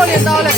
বলি তাহলে।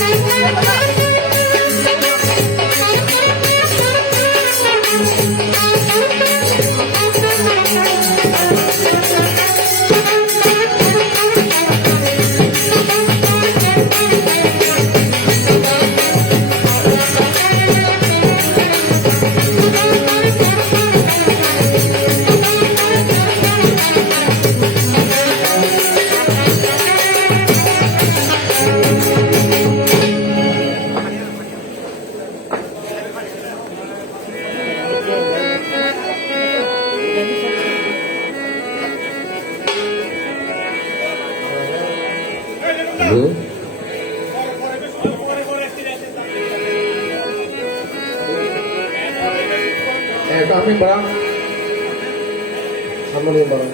kami barang sama nih barang.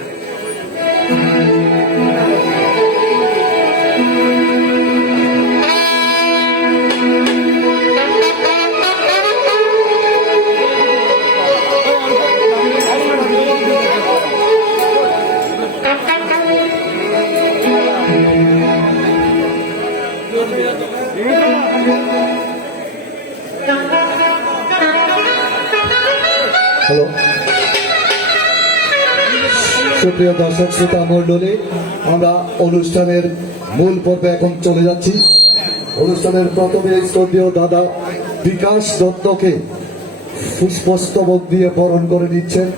Hello, সুপ্রিয় দর্শক শ্রোতা মণ্ডলী, আমরা অনুষ্ঠানের মূল পর্বে এখন চলে যাচ্ছি। অনুষ্ঠানের প্রথমে শ্রদ্ধেয় দাদা বিকাশ দত্তকে পুষ্পস্তবক দিয়ে বরণ করে নিচ্ছেন।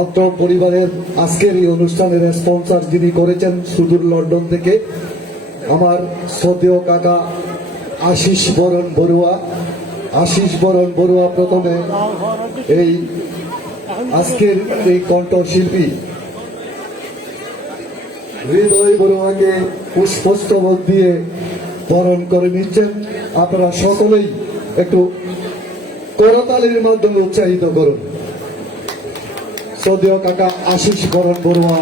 অত্র পরিবারের আজকের এই অনুষ্ঠানের স্পন্সর যিনি করেছেন সুদূর লন্ডন থেকে আমার শ্রদ্ধেয় কাকা আশিস বরণ বড়ুয়া প্রথমে এই আজকের এই কণ্ঠশিল্পী হৃদয় বড়ুয়াকে পুষ্পস্তবক দিয়ে বরণ করে নিচ্ছেন। আপনারা সকলেই একটু করতালির মাধ্যমে উৎসাহিত করুন। শ্রদ্ধেয় কাকা আশিস বরণ বড়ুয়া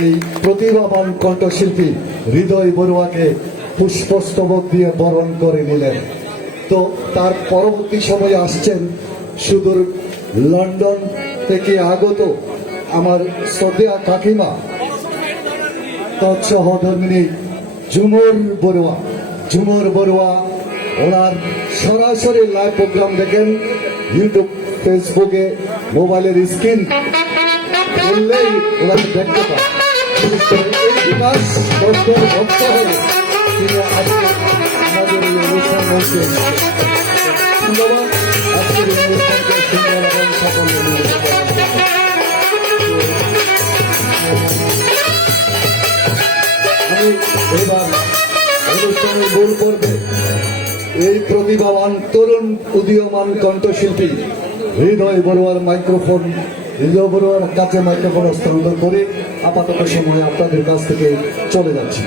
এই প্রতিভাবান কণ্ঠশিল্পী হৃদয় বড়ুয়াকে পুষ্পস্তবক দিয়ে বরণ করে নিলেন। তো তার পরবর্তী সময়ে আসছেন সুদূর লন্ডন থেকে আগত আমার শ্রদ্ধেয়া কাকিমা তৎসহধর্মিনী ঝুমুর বড়ুয়া। ওনার সরাসরি লাইভ প্রোগ্রাম দেখেন ইউটিউব, ফেসবুকে, মোবাইলের স্ক্রিন বললেই ওনাকে দেখতে পান। ভক্ত হয়ে তিনি আজকে আমাদের এই অনুষ্ঠান মঞ্চে ধন্যবাদ। আজকের এই অনুষ্ঠানকে সুন্দর এবং সাফল্য আমি এবার অনুষ্ঠানের মূল পর্বে এই প্রতিভাবান তরুণ উদীয়মান কণ্ঠশিল্পী হৃদয় বড়ুয়ার কাছে মাইক্রোফোন হস্তান্তর করে আপাতত সময় আপনাদের কাছ থেকে চলে যাচ্ছি।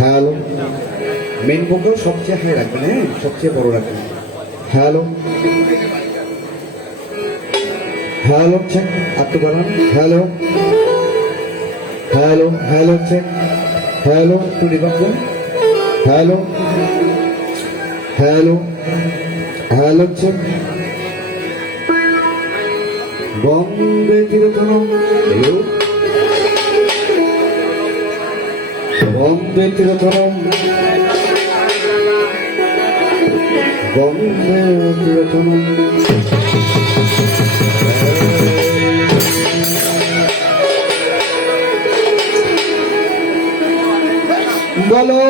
হ্যালো, মেন ভোকাল সবচেয়ে হাই রাখবেন, হ্যাঁ, সবচেয়ে বড় রাখবেন। হ্যালো চেক, একটু বাড়ান। হ্যালো চেক, একটু রিভার্ব। Hello check. বন্দে চিরতনম, বন্দে চিরতনম, বন্দে চিরতনম। বলো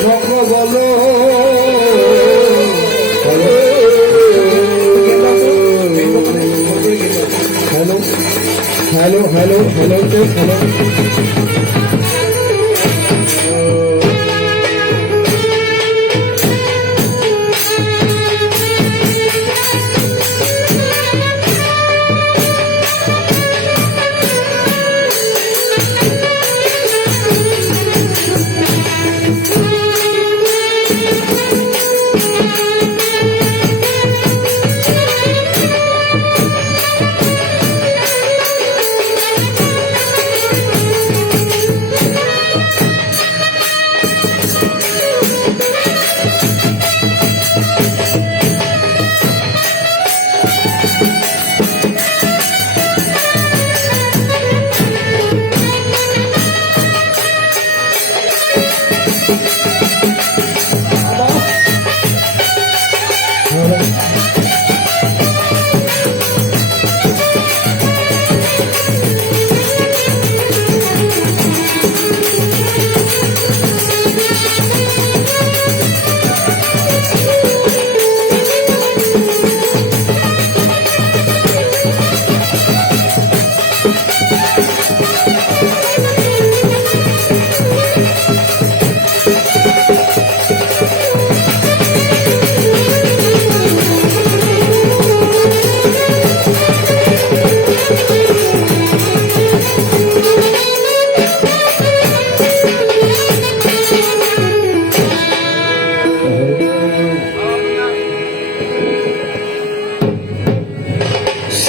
সকল hello hello hello hello hello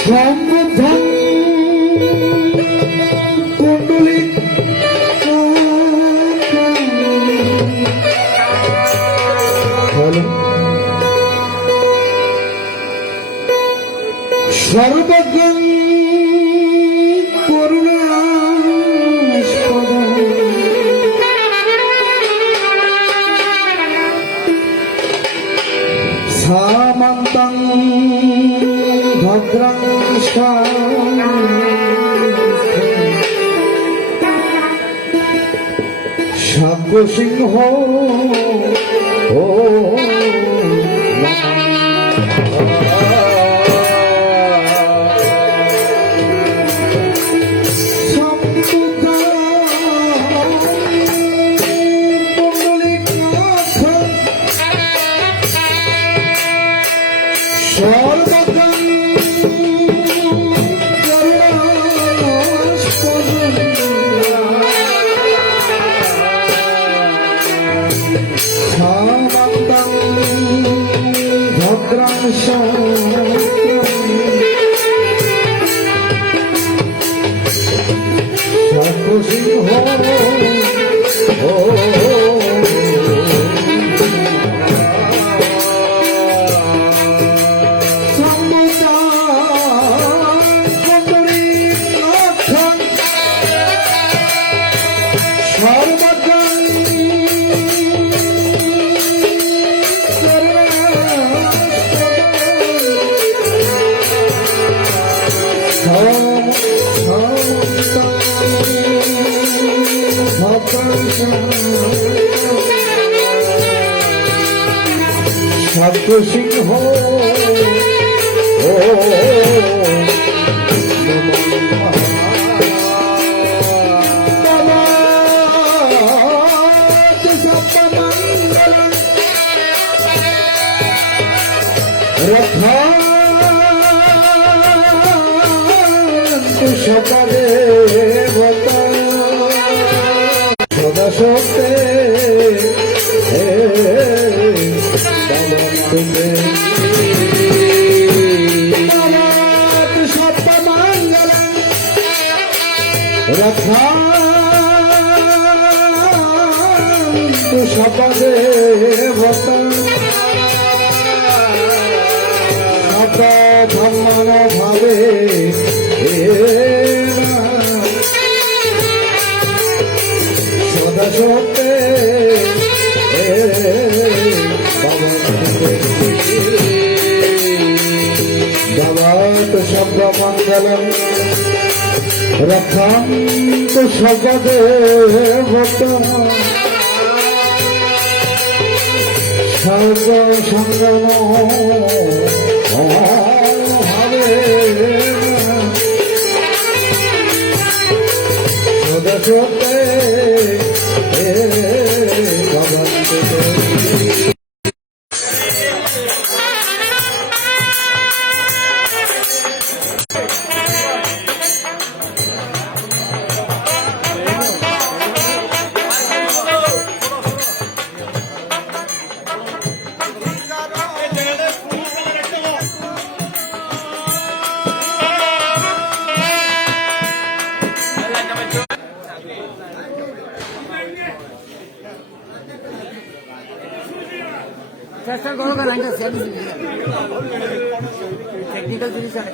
সম্বুদ্ধং কুণ্ডলী সর্বজ্ঞং করুণাস্পদং সামন্তং ভদ্রং শাক্য সিংহ ও শাক্য সিংহ ও সকলে সদা সত্যে রক্ষা সপদে সম্মান ভাবে সদা সত্যে দাবাত শব্দ মঙ্গলম রক্ষান্ত সগদে ভক্ত সর্ব সংগ্রাম ভাবে সদস্যতে চেষ্টা করো না লাইনটা সেট টেকনিক্যাল জিনিস আছে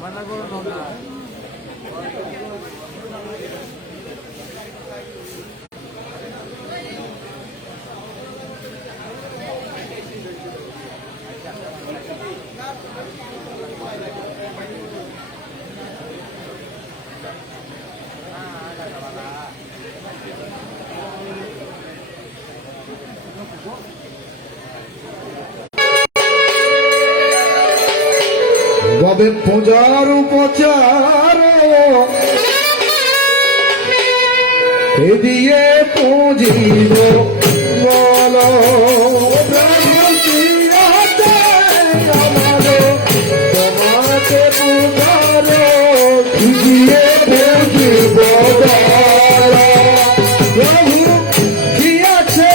মানা করো না গবে পূজার উপচার এ দিয়ে পুজিব বল তোমাকে পূজার দিয়ে পুজিব প্রভু কি আছে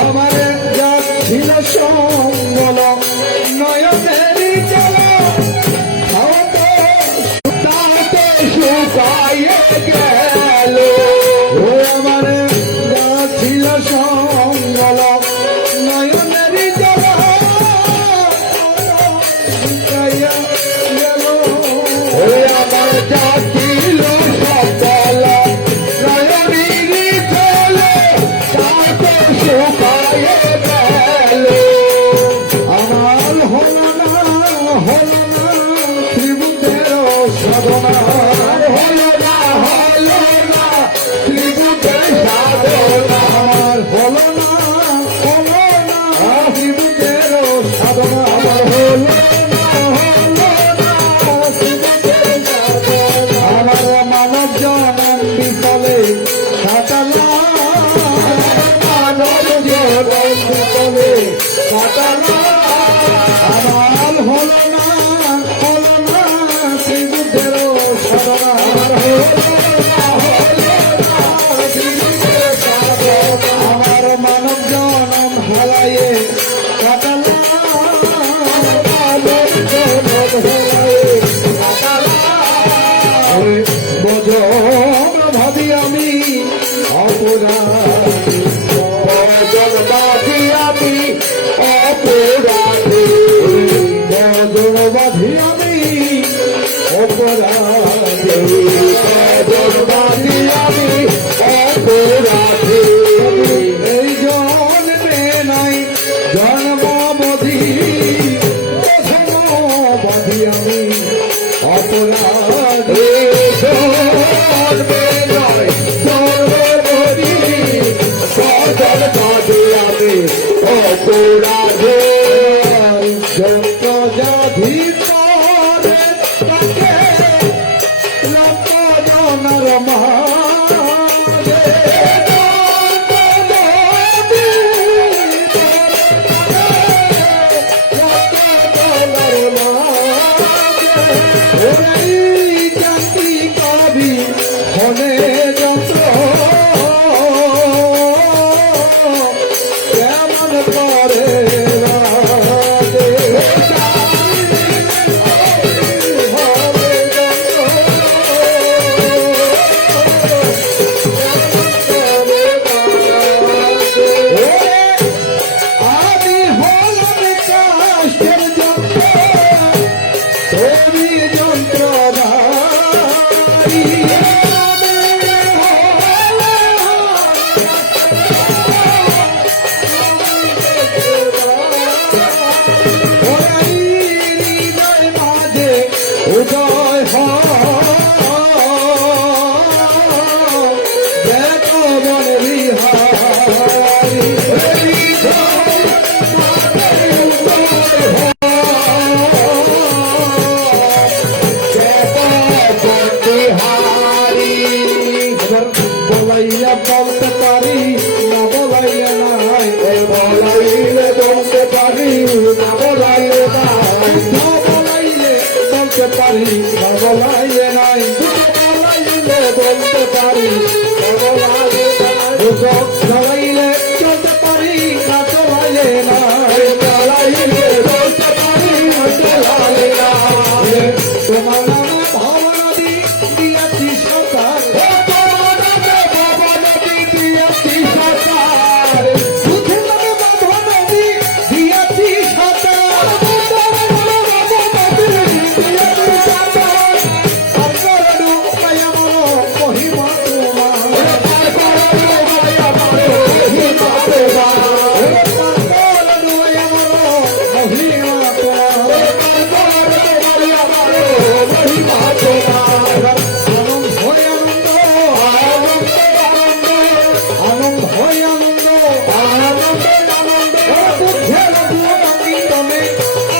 আমার যা ছিল সম্বল নয়নেরই জল তাতে শুকাইয়ে গেল আমার যা ছিল সম্বল নয়নেরই জল শুকাইয়া গেল আমার যা ছিল সম্বল নয়নেরই জল তাতে শুকাইয়ে গেল আমার হলো না ত্রিভুজের সাধনা হলো না ত্রিভুজের সাধনা আমার হলো না ত্রিভুজের সাধনা আমার হলো না ত্রিভুজের সাধনা আমার মানব জনম বিফলে কাটালাম মানব জনম বিফলে কাটালাম আমার হলো না ত্রিভুজের সাধনা আমার ত্রিভুজের সাধনা আমার মানব জনম হারায়ে কাটালাম মানব জনম হারায়ে কাটালাম বজন ভাবি আমি অপরাধী বজন ভাবি আমি অপরাধী বজন ভাবি আমি অপরাধী বজন ভাবি আমি অপরাধী এই জন্মে নাই জন্মবধি জন্মবধি আমি অপরাধী জন্মে নাই জন্মবধি জন্মবধি আমি অপরাধী যত জাধি পরে তাকে লক্ষ জনার মাঝে লক্ষ জনার মাঝে ওরে জাতি কবি হলে যন্ত্র কেমন করে রাধে। হবে যন্ত্র আমি হলাম কাষ্টের যন্ত্র তুমি যন্ত্রধারী। হৃদয় মাঝে উদয় দেখো মন বিহারী। বলাইলে বলতে পারি না বলাইলে নাই, বলাইলে বলতে পারি না বলাইলে নাই, বলাইলে বলতে পারি না বলাইলে নাই, বলাইলে বলতে পারি না বলাইলে নাই, চলাইলে চলতে পারি না চলাইলে নাই, চলাইলে বলতে পারি না চলাইলে নাই। তোমার নামে ভাবনা দিয়াছি সকাল, তোমার নামে ভাবনা দিয়াছি সকাল, দুধের নামে ভাবনা দিয়াছি সকাল, দিয়াছি সকাল। আর করো মায়া মনো মহিমা তোমার, আর করো মায়া মনো মহিমা তোমার, আর করো মায়া মনো মহিমা তোমার, আর করো মায়া মনো মহিমা তোমার। আনন্দ হয় আনন্দ, আনন্দ আনন্দ, আনন্দ হয় আনন্দ, আনন্দ আনন্দ, বুদ্ধের গুণাতি তমে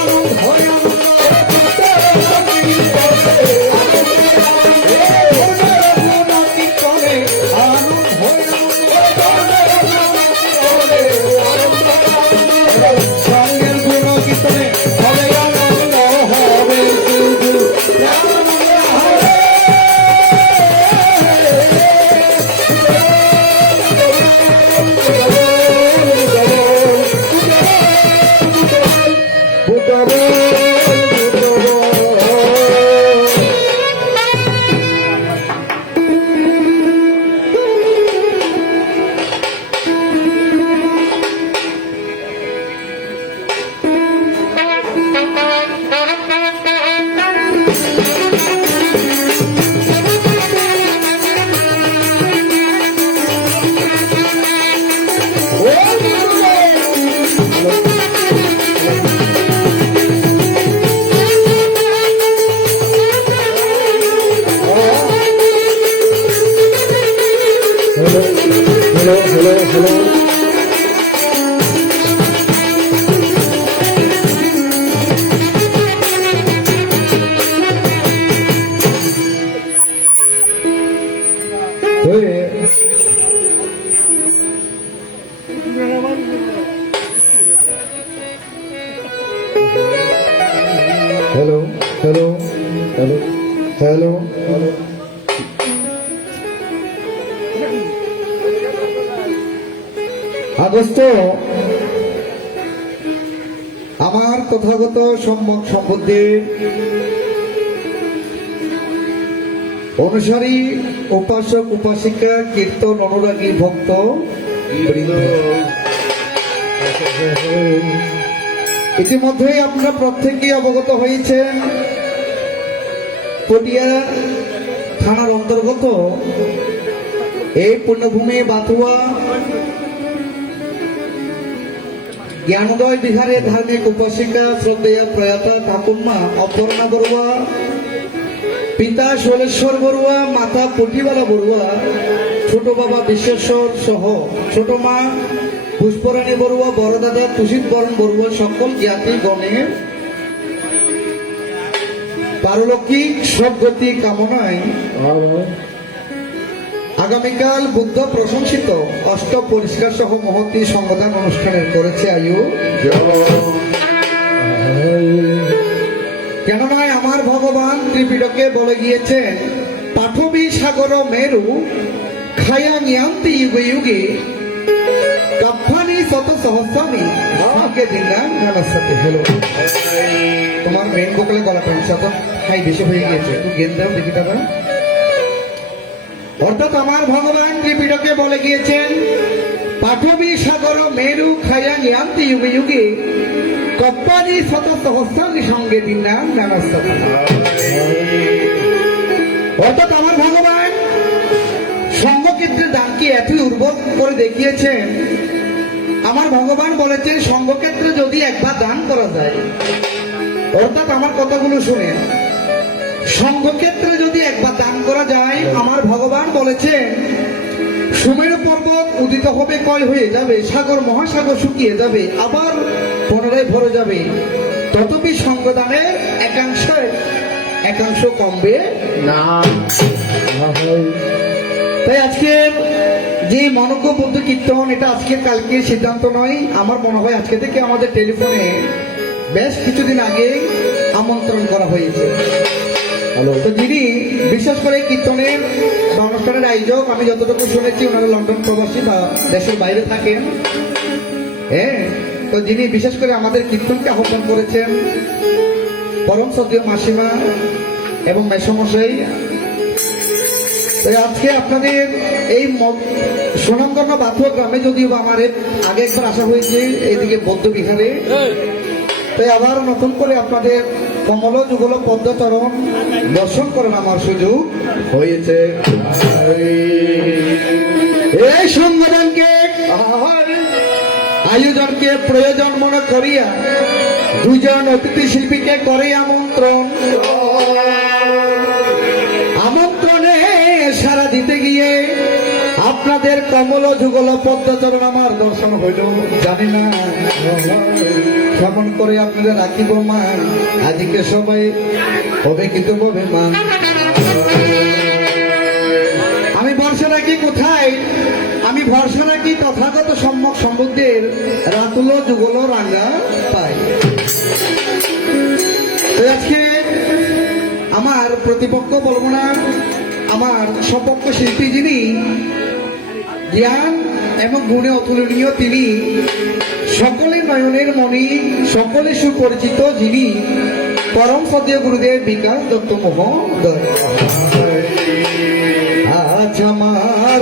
আনন্দ হয় আনন্দ, বুদ্ধের গুণাতি তমে আনন্দ আনন্দ, বুদ্ধের গুণাতি তমে আনন্দ হয় আনন্দ, বুদ্ধের গুণাতি তমে আনন্দ আনন্দ। সঙ্গের গুণকীর্তনে হবে আনন্দ, হবে শুধু আনন্দ হবে। Hello. Hello. আগস্ট আমার তথাগত সম্যক সম্বন্ধের অনুসারী উপাসক উপাসিকা কীর্তন অনুরাগী ভক্ত ইতিমধ্যেই আপনারা প্রত্যেকেই অবগত হয়েছেন পটিয়া থানার অন্তর্গত এই পুণ্যভূমি বাতুয়া জ্ঞানোদয় বিহারে ধার্মিক উপাসিকা শ্রদ্ধেয়া প্রয়াতা ঠাকুরমা অপর্ণা বড়ুয়া, পিতা শৈলেশ্বর বড়ুয়া, মাতা পুটিবালা বড়ুয়া, ছোট বাবা বিশ্বেশ্বর সহ ছোট মা পুষ্পরানী বড়ুয়া, বড় দাদা তুষিত বরণ বড়ুয়া সকল জ্ঞাতি গণের পারলৌকিক সদ্গতি কামনায় আগামীকাল বুদ্ধ প্রশংসিত অষ্ট পরিষ্কার সহ মহতী সংবিধান অনুষ্ঠানের করেছে আয়ু। কেননা আমার ভব ভগবান ত্রিপিটকে বলে গিয়েছেন, পাঠবী সাগর মেরু খায়া নিয়ান্তি যুগে যুগে কাফানি শত সহস্রানি আমাকে দিনা নানাসাতে হলো। তোমার মেন বকলে গলা পেন্সা তো হাই বেশি হয়ে গিয়েছে, একটু গেন দাও দেখি দাদা। অর্থাৎ আমার ভগবান ত্রিপিটকে বলে গিয়েছেন, পাঠবী সাগর মেরু খায়া নিয়ান্তি যুগে যুগে কপ্পানি শত সহস্রানি সঙ্গে দিনা নানাসাতে। অর্থাৎ আমার ভগবান সঙ্গক্ষেত্রের দানকে এতই উর্বর করে দেখিয়েছেন। আমার ভগবান বলেছেন সঙ্গক্ষেত্রে যদি একবার দান করা যায়, অর্থাৎ আমার কথাগুলো শুনেন, সঙ্গক্ষেত্রে যদি একবার দান করা যায়, আমার ভগবান বলেছেন সুমেরু পর্বত উদিত হবে, ক্ষয় হয়ে যাবে, সাগর মহাসাগর শুকিয়ে যাবে, আবার পুনরায় ভরে যাবে, তথাপি সঙ্গদানের একাংশ কমবে না। তাই আজকের যে মনজ্ঞ বুদ্ধ কীর্তন, এটা আজকের কালকের সিদ্ধান্ত নয়। আমার মনে হয় আজকে থেকে আমাদের টেলিফোনে বেশ কিছুদিন আগে আমন্ত্রণ করা হয়েছে। তো যিনি বিশেষ করে কীর্তনের বা অনুষ্ঠানের আয়োজক, আমি যতটুকু শুনেছি ওনারা লন্ডন প্রবাসী বা দেশের বাইরে থাকেন। হ্যাঁ, তো যিনি বিশেষ করে আমাদের কীর্তনকে আহ্বান করেছেন পরম শ্রদ্ধেয় মাসিমা এবং মেসমশাই। তাই আজকে আপনাদের এই সুনামগঞ্জ বাথুয়া গ্রামে, যদিও বা আমার আগে একবার আসা হয়েছে এইদিকে বৌদ্ধ বিহারে, তাই আবার নতুন করে আপনাদের কমল যুগল পদ্মচরণ দর্শন করেন আমার সুযোগ হয়েছে। এই সংগঠনকে আয়োজনকে প্রয়োজন মনে করিয়া দুজন অতিথি শিল্পীকে করে আমন্ত্রণে সারা দিতে গিয়ে আপনাদের কমল যুগল পদ্মচরণ আমার দর্শন হইল। জানি না কেমন করে আপনাদের রাখিব মান, আজকে সবাই হবে কিন্তু ববে মান। আমি ভরসা রাখি কোথায়? আমি ভরসা রাখি তথাগত সম্যক সম্বুদ্ধের রাতুল যুগল রাঙ্গা পাই। আজকে আমার প্রতিপক্ষ বলবো না, আমার সপক্ষ শিল্পী যিনি জ্ঞান এবং গুণে অতুলনীয়, তিনি সকলে নয়নের মণি, সকলে সুপরিচিত, যিনি পরম শ্রদ্ধেয় গুরুদেব বিকাশ দত্ত মহোদয়। আজ আমার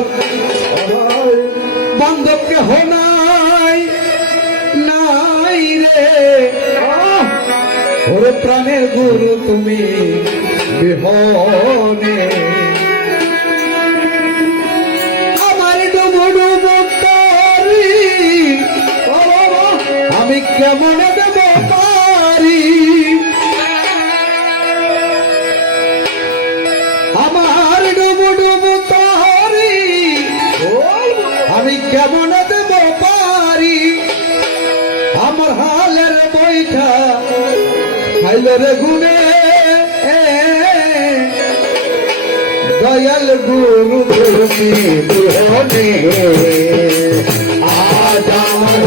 বান্ধব কেহ নাই রে, ওরে প্রাণের গুরু তুমি বিহনে, আমার ডুবুডুবু তরি আমি কেমন দেব পারি, আমার ডুবুডুবু তরি আমি কেমন দেব পারি, আমার হালের বৈঠা হাইলরে গুনে দয়াল গুরু তুমি বিহনে, আজ আমার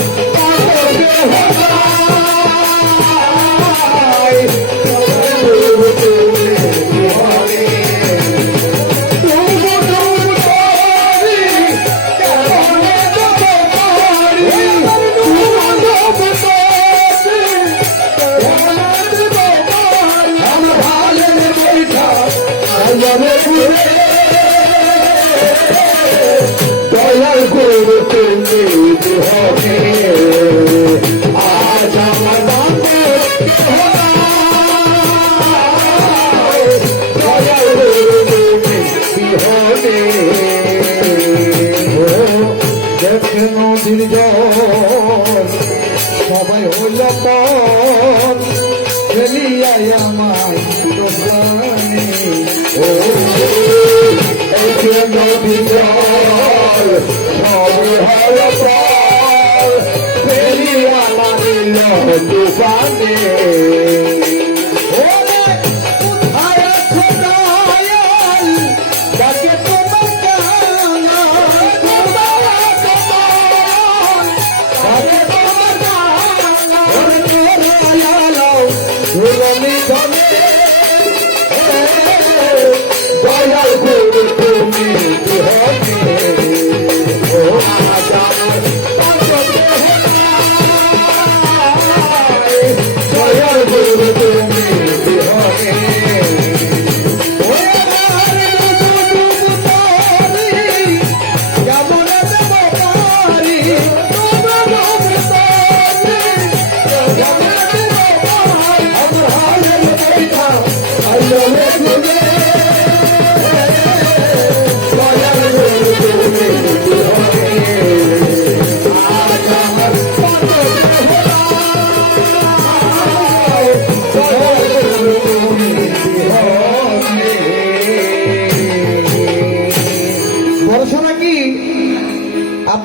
দয়াল গুরু তুমি বিহনে, আজ আমার দয়াল গুরু তুমি বিহনে, দেখে নদীর জল সবাই হইল পর ফেলিয়াই আমায় দোকানে, ও নদীর জল সবাই হইল পর ফেলিয়া মারিল দোকানে,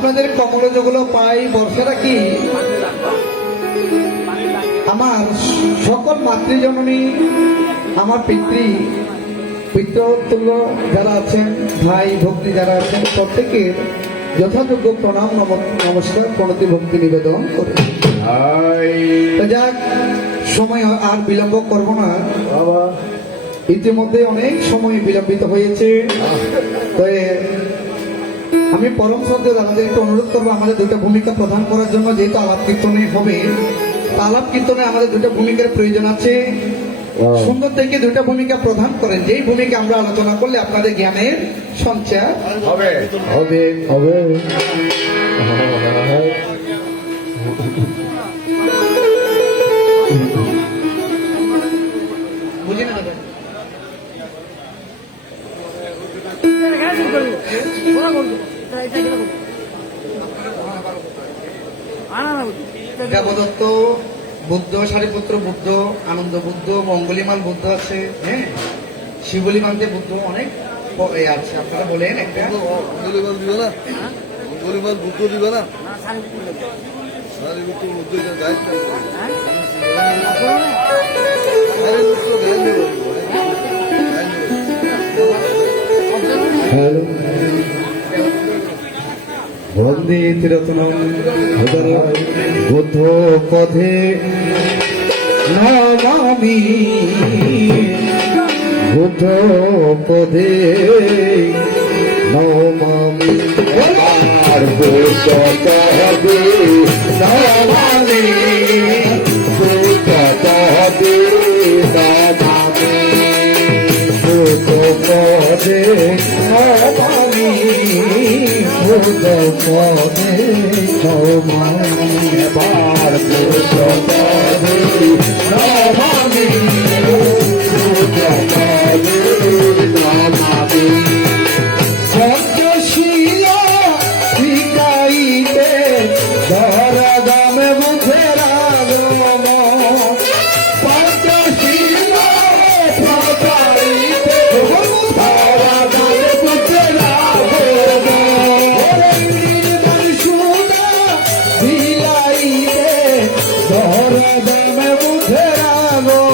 আপনাদের কমলে যেগুলো পাই বর্ষাটা কি আমার সকল মাতৃজননী, আমার পিতৃতুল্য যারা আছেন, ভাই ভক্তি যারা আছেন, প্রত্যেকের যথাযোগ্য প্রণাম নমস্কার প্রণতি ভক্তি নিবেদন করে তো যাক, সময় আর বিলম্ব করব না। ইতিমধ্যে অনেক সময় বিলম্বিত হয়েছে। তবে আমি পরম শ্রদ্ধেয় দাদাদেরকে অনুরোধ করবো আমাদের দুটো ভূমিকা প্রদান করার জন্য, যেহেতু আলাপ কীর্তনে হবে। আলাপ কীর্তনে আমাদের দুটো ভূমিকার প্রয়োজন আছে। সুন্দর থেকে দুটো ভূমিকা প্রদান করেন, যেই ভূমিকা আমরা আলোচনা করলে আপনাদের জ্ঞানের সঞ্চার হবে হবে হবে। বুঝি না দাদা? দেবদত্ত বুদ্ধ, সারিপুত্র বুদ্ধ, আনন্দ বুদ্ধ, মঙ্গলিমান বুদ্ধ আছে, হ্যাঁ, শিবলিমান্তে বুদ্ধ, অনেক আছে। আপনারা বলেন একটা গলিমাল দিবে না, গলিমাল বুদ্ধ দিবে না, সারিপুত্র বুদ্ধ দায়িত্ব সারিপুত্র জ্ঞান দেবে। হ্যালো বন্দে তিরতনম বুদ্ধ পথে নমামি, বুদ্ধ পথে নমামি। আর বুদ্ধ পথে নমামি, বুদ্ধ পথে নমামি, বুদ্ধ পথে নমামি, বুদ্ধ পথে নমামি। এবার বুদ্ধ পথে নমামি, বুদ্ধ পথে নমামি। পঞ্চশীলা শিখাইতে ধরা দামে মুখের আগম, পঞ্চশীলা শিখাইতে ধরা দামে মুখের আগম। সুদা বিলাইতে ধরা দামে মুখের আগম,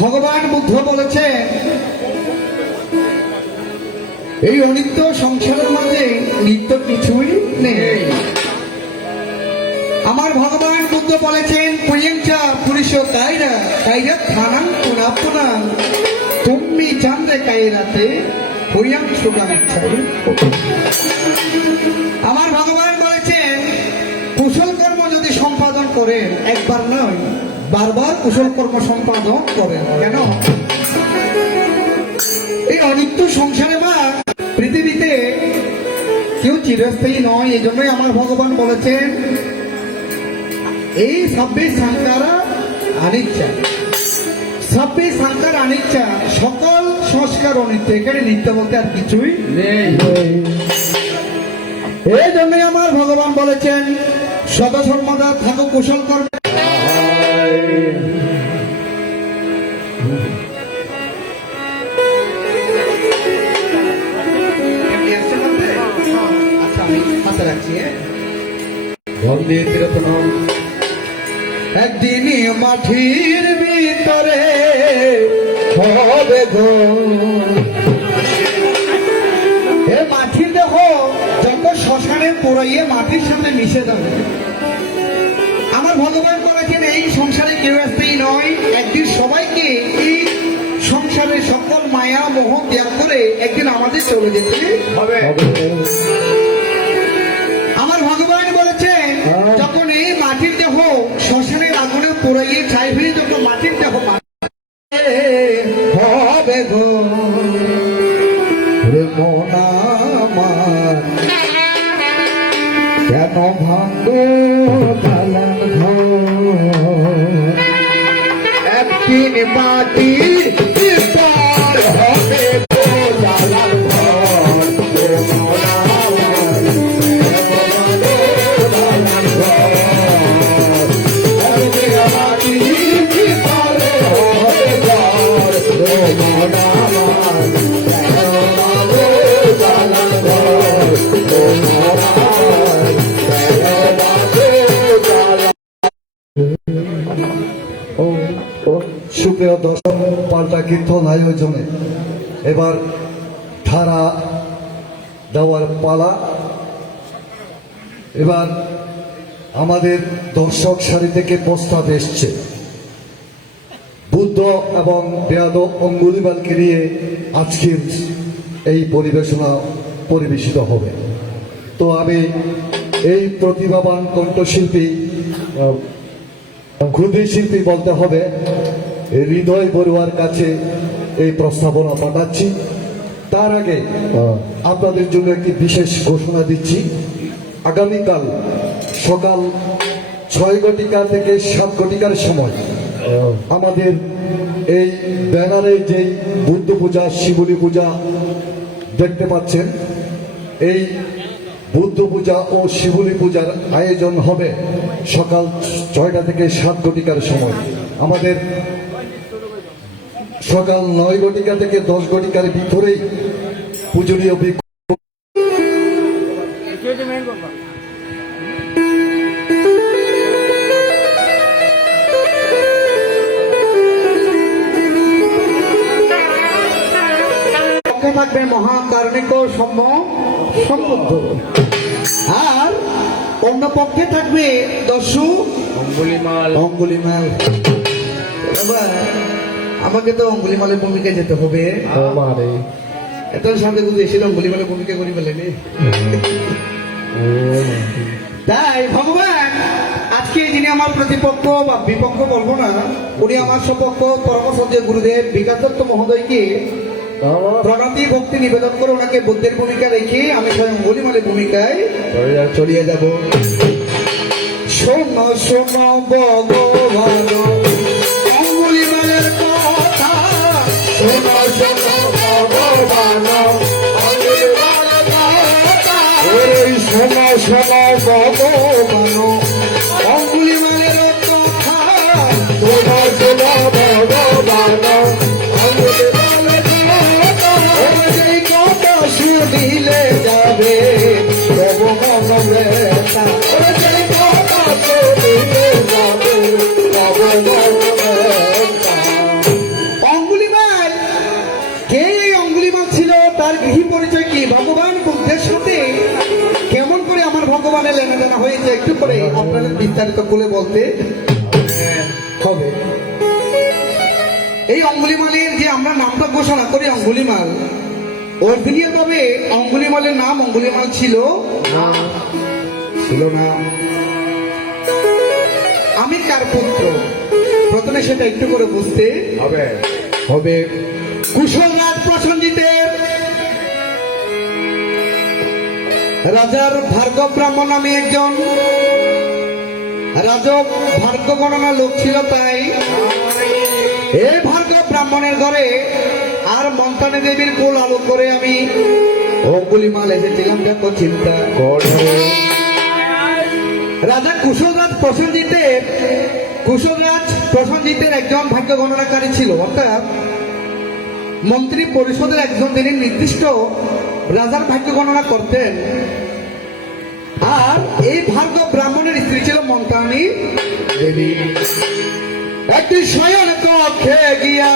ভগবান বুদ্ধ বলেছেন এই অনিত্য সংসারের মাঝে নিত্য কিছুই নেই। আমার ভগবান বুদ্ধ বলেছেন পুরিয়ঞ্চা পুরুষ কায়রা কায়রা থানাং পুনাপুনাং তুমি চান্দে কায়রাতে পুরিয়াং সুগাং ইচ্ছাই। আমার ভগবান বলেছেন কুশল কর্ম যদি সম্পাদন করেন, একবার নয় বারবার কুশল কর্ম সম্পাদন করেন। কেন? এই অনিত্য সংসারে বা পৃথিবীতে কেউ চিরস্থায়ী নয়। এই জন্যই আমার ভগবান বলেছেন এই 26 সংসারা অনিচ্ছা, 26 সংসার অনিচ্ছা, সকল সংস্কার অনিত্য। এখানে নিত্য বলতে আর কিছুই নেই। এই জন্যই আমার ভগবান বলেছেন সদা সর্বদা থাকো কুশল কর্মে। বন্দে তিরোতনম। একদিন মাটির ভিতরে হবে গো এ মাটির দেহ যত শ্মশানে পুরাইয়ে মাটির সাথে মিশে যাবে। আমার ভগবান করেছেন এই সংসারে কেউ আসতেই নয়, একদিন সবাইকে এই সংসারের সকল মায়া মোহ ত্যাগ করে একদিন আমাদের চলে যেতে হবে। আমার ভগবান বলেছেন যখন এই মাটির দেহ শ্মশানের আগুনে পুরাইয়ে ছাই হয়ে যখন মাটির দেহ হবে গো রে মন আমার, কেন ভাঙ্গ দালান ঘর, একদিন মাটি পার হবে গো দালান ঘর, রে মন আমার, দালান ঘর, একদিন মাটি পার হবে ঘর, রে মন আমার, দালান ঘর, রে মন আমার, সুপ্রিয় দর্শক, পাল্টা কীর্তন আয়োজনে এবার ধারা দেওয়ার পালা। এবার আমাদের দর্শক সারি থেকে প্রস্তাব এসছে বুদ্ধ এবং বেয়াদব অঙ্গুলিমালকে নিয়ে আজকের এই পরিবেশনা পরিবেশিত হবে। তো আমি এই প্রতিভাবান কণ্ঠশিল্পী, ক্ষুদ্র শিল্পী বলতে হবে, হৃদয় বড়ুয়ার কাছে এই প্রস্তাবনা পাঠাচ্ছি। তার আগে আপনাদের জন্য একটি বিশেষ ঘোষণা দিচ্ছি। আগামীকাল সকাল 6 ঘটিকা থেকে 7 ঘটিকার সময় আমাদের এই ব্যানারে যেই বুদ্ধ পূজা শিবলী পূজা দেখতে পাচ্ছেন, এই বুদ্ধ পূজা ও শিবলী পূজার আয়োজন হবে সকাল 6টা থেকে 7 ঘটিকার সময়। আমাদের সকাল 9 ঘটিকা থেকে 10 ঘটিকার ভিতরেই পূজনীয় থাকবে মহাকারণিক সম্বুদ্ধ, আর অন্য পক্ষে থাকবে দস্যু অঙ্গুলিমাল। এবার আমাকে তো অঙ্গুলিমালের ভূমিকায় যেতে হবে। এত সামনে যদি এসে অঙ্গুলিমালের ভূমিকা করি ফেলেনি, তাই ভগবান আজকে যিনি আমার প্রতিপক্ষ বা বিপক্ষ বলবো না, উনি আমার সপক্ষ পরমশ্রদ্ধ গুরুদেব বিকাশ দত্ত মহোদয়কে প্রণতি ভক্তি নিবেদন করে ওনাকে বুদ্ধের ভূমিকা রেখে আমি স্বয়ং অঙ্গুলিমালের ভূমিকায় চলিয়ে যাব। শোনো শোনো ভগবান অঙ্গুলিমালের কথা, শোনো শোনো ভগবান অঙ্গুলিমালের কথা, শোনো শোনো ভগবান অঙ্গুলিমালের কথা, শোনো শোনো ভগবান অঙ্গুলিমালের কথা, এই কথা শুনিলে যাবে তব মন ব্যথা, এই কথা শুনিলে যাবে তব মন ব্যথা। অঙ্গুলিমাল কে? এই অঙ্গুলিমাল ছিল তার গৃহী পরিচয় কি? ভগবান বুদ্ধের সাথে কেমন করে আমার ভগবানের লেনাদেনা হয়েছে একটু করে আপনাদের বিস্তারিত খুলে বলতে হবে। এই অঙ্গুলিমালের যে আমরা নামটা ঘোষণা করি অঙ্গুলিমাল, অরিজিনাল ভাবে অঙ্গুলিমালের নাম অঙ্গুলিমাল ছিল না। আমি কার পুত্র প্রথমে সেটা একটু করে বুঝতে হবে। কুশল রাজ প্রসঞ্জিতের রাজার ভার্গব ব্রাহ্মণ নামে একজন রাজক ভার্গ গণনা লোক ছিল। তাই এই ভার্গব ব্রাহ্মণের ঘরে আর মন্তানে দেবীর কোল আলো করে আমি অঙ্গুলিমাল এসেছিলাম। দেখো চিন্তা করে রাজা কুশলরাজ প্রসেনজিতের একজন ভাগ্য গণনাকারী ছিল, অর্থাৎ মন্ত্রী পরিষদের একজন যিনি নির্দিষ্ট রাজার ভাগ্য গণনা করতেন। আর এই ভার্গব ব্রাহ্মণের স্ত্রী ছিল মন্ত্রাণী দেবী। একটি শয়ন কক্ষে গিয়া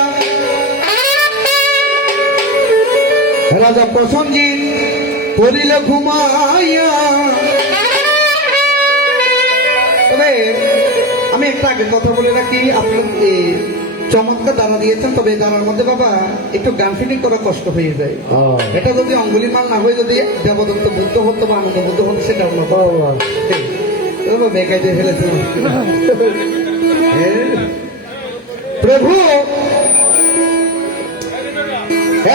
রাজা প্রসঞ্জিৎ পড়িল ঘুমাইয়া। তবে আমি একটা আগের কথা বলে রাখি, আপনার চমৎকার দানা দিয়েছেন, তবে দানার মধ্যে বাবা একটু গান ফিটিং করা কষ্ট হয়ে যায়। এটা যদি অঙ্গুলিমাল না হয়ে যদি দেবদত্ত বুদ্ধ হতো বা আনন্দ বুদ্ধ হতো সেটা অন্য বেকাই দিয়ে ফেলেছে। প্রভু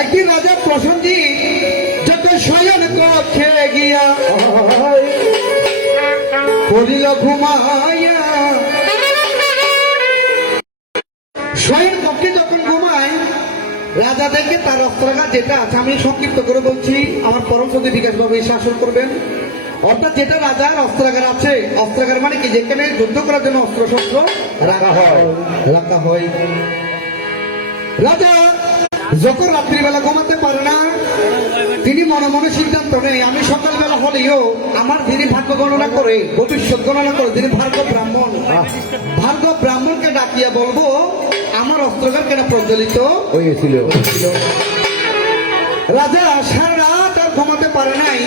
একদিন রাজা প্রসঞ্জিৎ যত শয়ন কক্ষে গিয়া পড়িল ঘুমাইয়া। শয়ন কক্ষে যখন ঘুমায়, রাজা দেখে তার অস্ত্রাগার যেটা আছে, আমি সংক্ষিপ্ত করে বলছি, আমার পরম সদী বিকাশ বাবু এই শাসন করবেন। অর্থাৎ যেটা রাজার অস্ত্রাগার আছে, অস্ত্রাগার মানে কি যেখানে যুদ্ধ করার জন্য অস্ত্র শস্ত্র রাখা হয়। রাজা যখন রাত্রিবেলা ঘুমাতে পারে না, তিনি মনে মনে সিদ্ধান্ত নেই, আমি সকালবেলা হলেও আমার যিনি ভাগ্য গণনা করে, ভবিষ্যৎ গণনা করে, যিনি ভার্গব ব্রাহ্মণকে ডাকিয়া বলবো আমার অস্ত্রাগার কেন প্রজ্বলিত হয়েছিল। রাজা সারা রাত আর ঘুমাতে পারে নাই।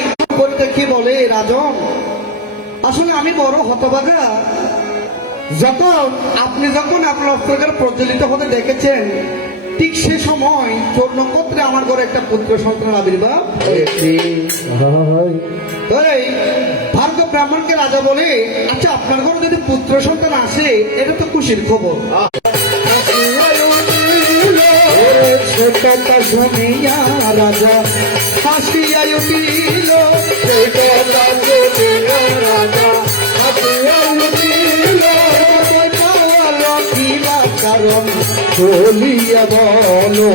বলতে কি বলে, রাজন আসলে আমি বড় হতভাগা। আপনি যখন আপনার অস্ত্রাগার প্রজ্বলিত হতে দেখেছেন, ঠিক সে সময় চোর নক্ষত্রে আমার ঘরে একটা পুত্র সন্তান আবির্ভাব হয়েছে। ভার্গব ব্রাহ্মণকে রাজা বলে, আচ্ছা আপনার ঘরে যদি পুত্র সন্তান আসে এটা তো খুশির খবর। শুনিয়া রাজা হাসিয়া উঠিল, কারণ বলিয়া বলো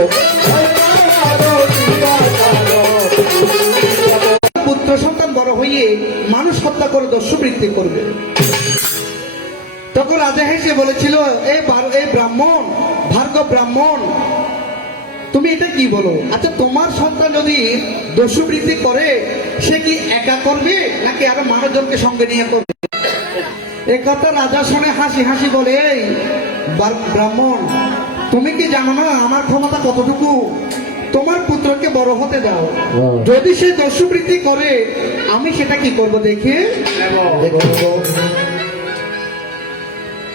পুত্র সন্তান বড় হইয়ে মানুষ হত্যা করে দস্যুবৃত্তি করবে। তখন রাজা হেসে বলেছিল, এই ব্রাহ্মণ, ভার্গব ব্রাহ্মণ, তুমি এটা কি বলো? আচ্ছা তোমার সন্তান যদি দস্যুবৃত্তি করে সে কি একা করবে নাকি আরো মানুষজনকে সঙ্গে নিয়ে করবে? একথা রাজা শুনে হাসি হাসি বলে, এই ব্রাহ্মণ, তুমি কি জানো না আমার ক্ষমতা কতটুকু? তোমার পুত্রকে বড় হতে দাও, যদি সে দস্যুবৃত্তি করে আমি সেটা কি করব দেখে।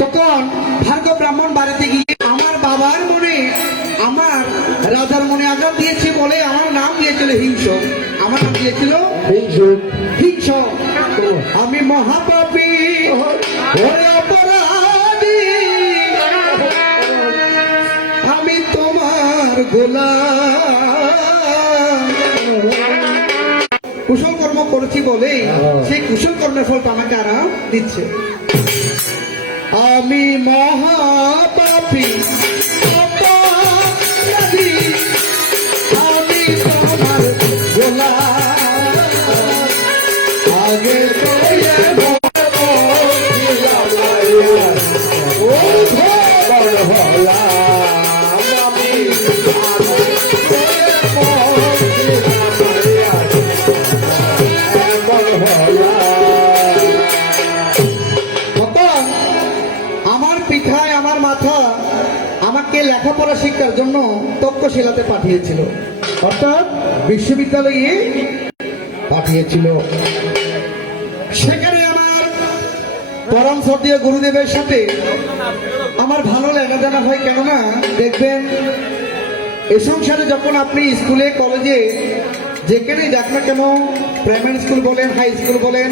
তখন ভার্গব ব্রাহ্মণ বাড়িতে গিয়ে আমার বাবার মনে, আমার রাজার মনে আঘাত দিয়েছে বলে আমার নাম দিয়েছিল হিংস। আমার নাম দিয়েছিল হিংস। আমি মহাপাপী, অপরাধী, আমি তোমার গোলাম। কুশল কর্ম করেছি বলে সেই কুশল কর্মের ফলটা আমাকে আরাম দিচ্ছে। আমি মহাপাপী, অপরাধী, আমি তোমার গোলাম। আগে আমাকে লেখাপড়া শিক্ষার জন্য তক্ষশিলাতে পাঠিয়েছিল, অর্থাৎ বিশ্ববিদ্যালয়ে পাঠিয়েছিল। সেখানে আমার পরম শ্রদ্ধেয় গুরুদেবের সাথে আমার ভালো লেনাদেনা হয়। কেননা দেখবেন এ সংসারে যখন আপনি স্কুলে কলেজে যেখানেই যাক না কেন, প্রাইমারি স্কুল বলেন হাই স্কুল বলেন,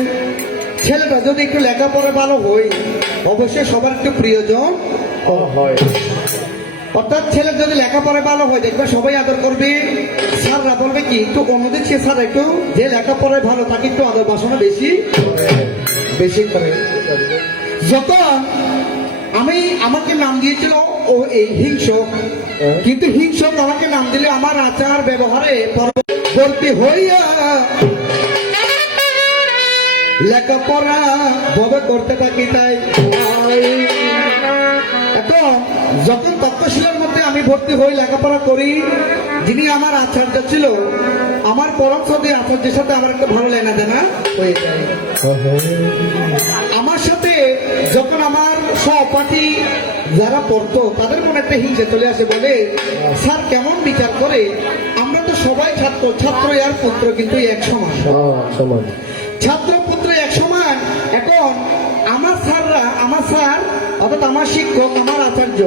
ছেলেটা যদি একটু লেখাপড়া ভালো হয় অবশ্যই সবার একটু প্রিয়জন হয়। অর্থাৎ ছেলে যদি লেখাপড়া ভালো হয় দেখবে সবাই আদর করবে। স্যাররা বলবে কি একটু অন্যদের সে স্যার একটু যে লেখাপড়ায় ভালো তাকে একটু আদর বাসনা বেশি করে। যখন আমাকে নাম দিয়েছিল ও এই হিংসক, কিন্তু হিংসক আমাকে নাম দিলে আমার আচার ব্যবহারে পরবর্তী হইয়া লেখাপড়া ভবে করতে থাকি। তাই এখন যখন তক্ষশিলার মধ্যে আমি ভর্তি হই লেখাপড়া করি, যিনি আমার আচার্য ছিল আমার পরম শ্রদ্ধেয় আচার্যের সাথে আমার একটা ভালো লেনা দেনা হয়ে যায়। আমার সাথে যখন আমার সহপাঠী যারা পড়তো তাদের মনে একটা হিংসা চলে আসে, বলে স্যার কেমন বিচার করে, আমরা তো সবাই ছাত্র, ছাত্র আর পুত্র কিন্তু এক সমান, ছাত্র পুত্র এক সমান। এখন আমার স্যার অর্থাৎ আমার শিক্ষক, আমার আচার্য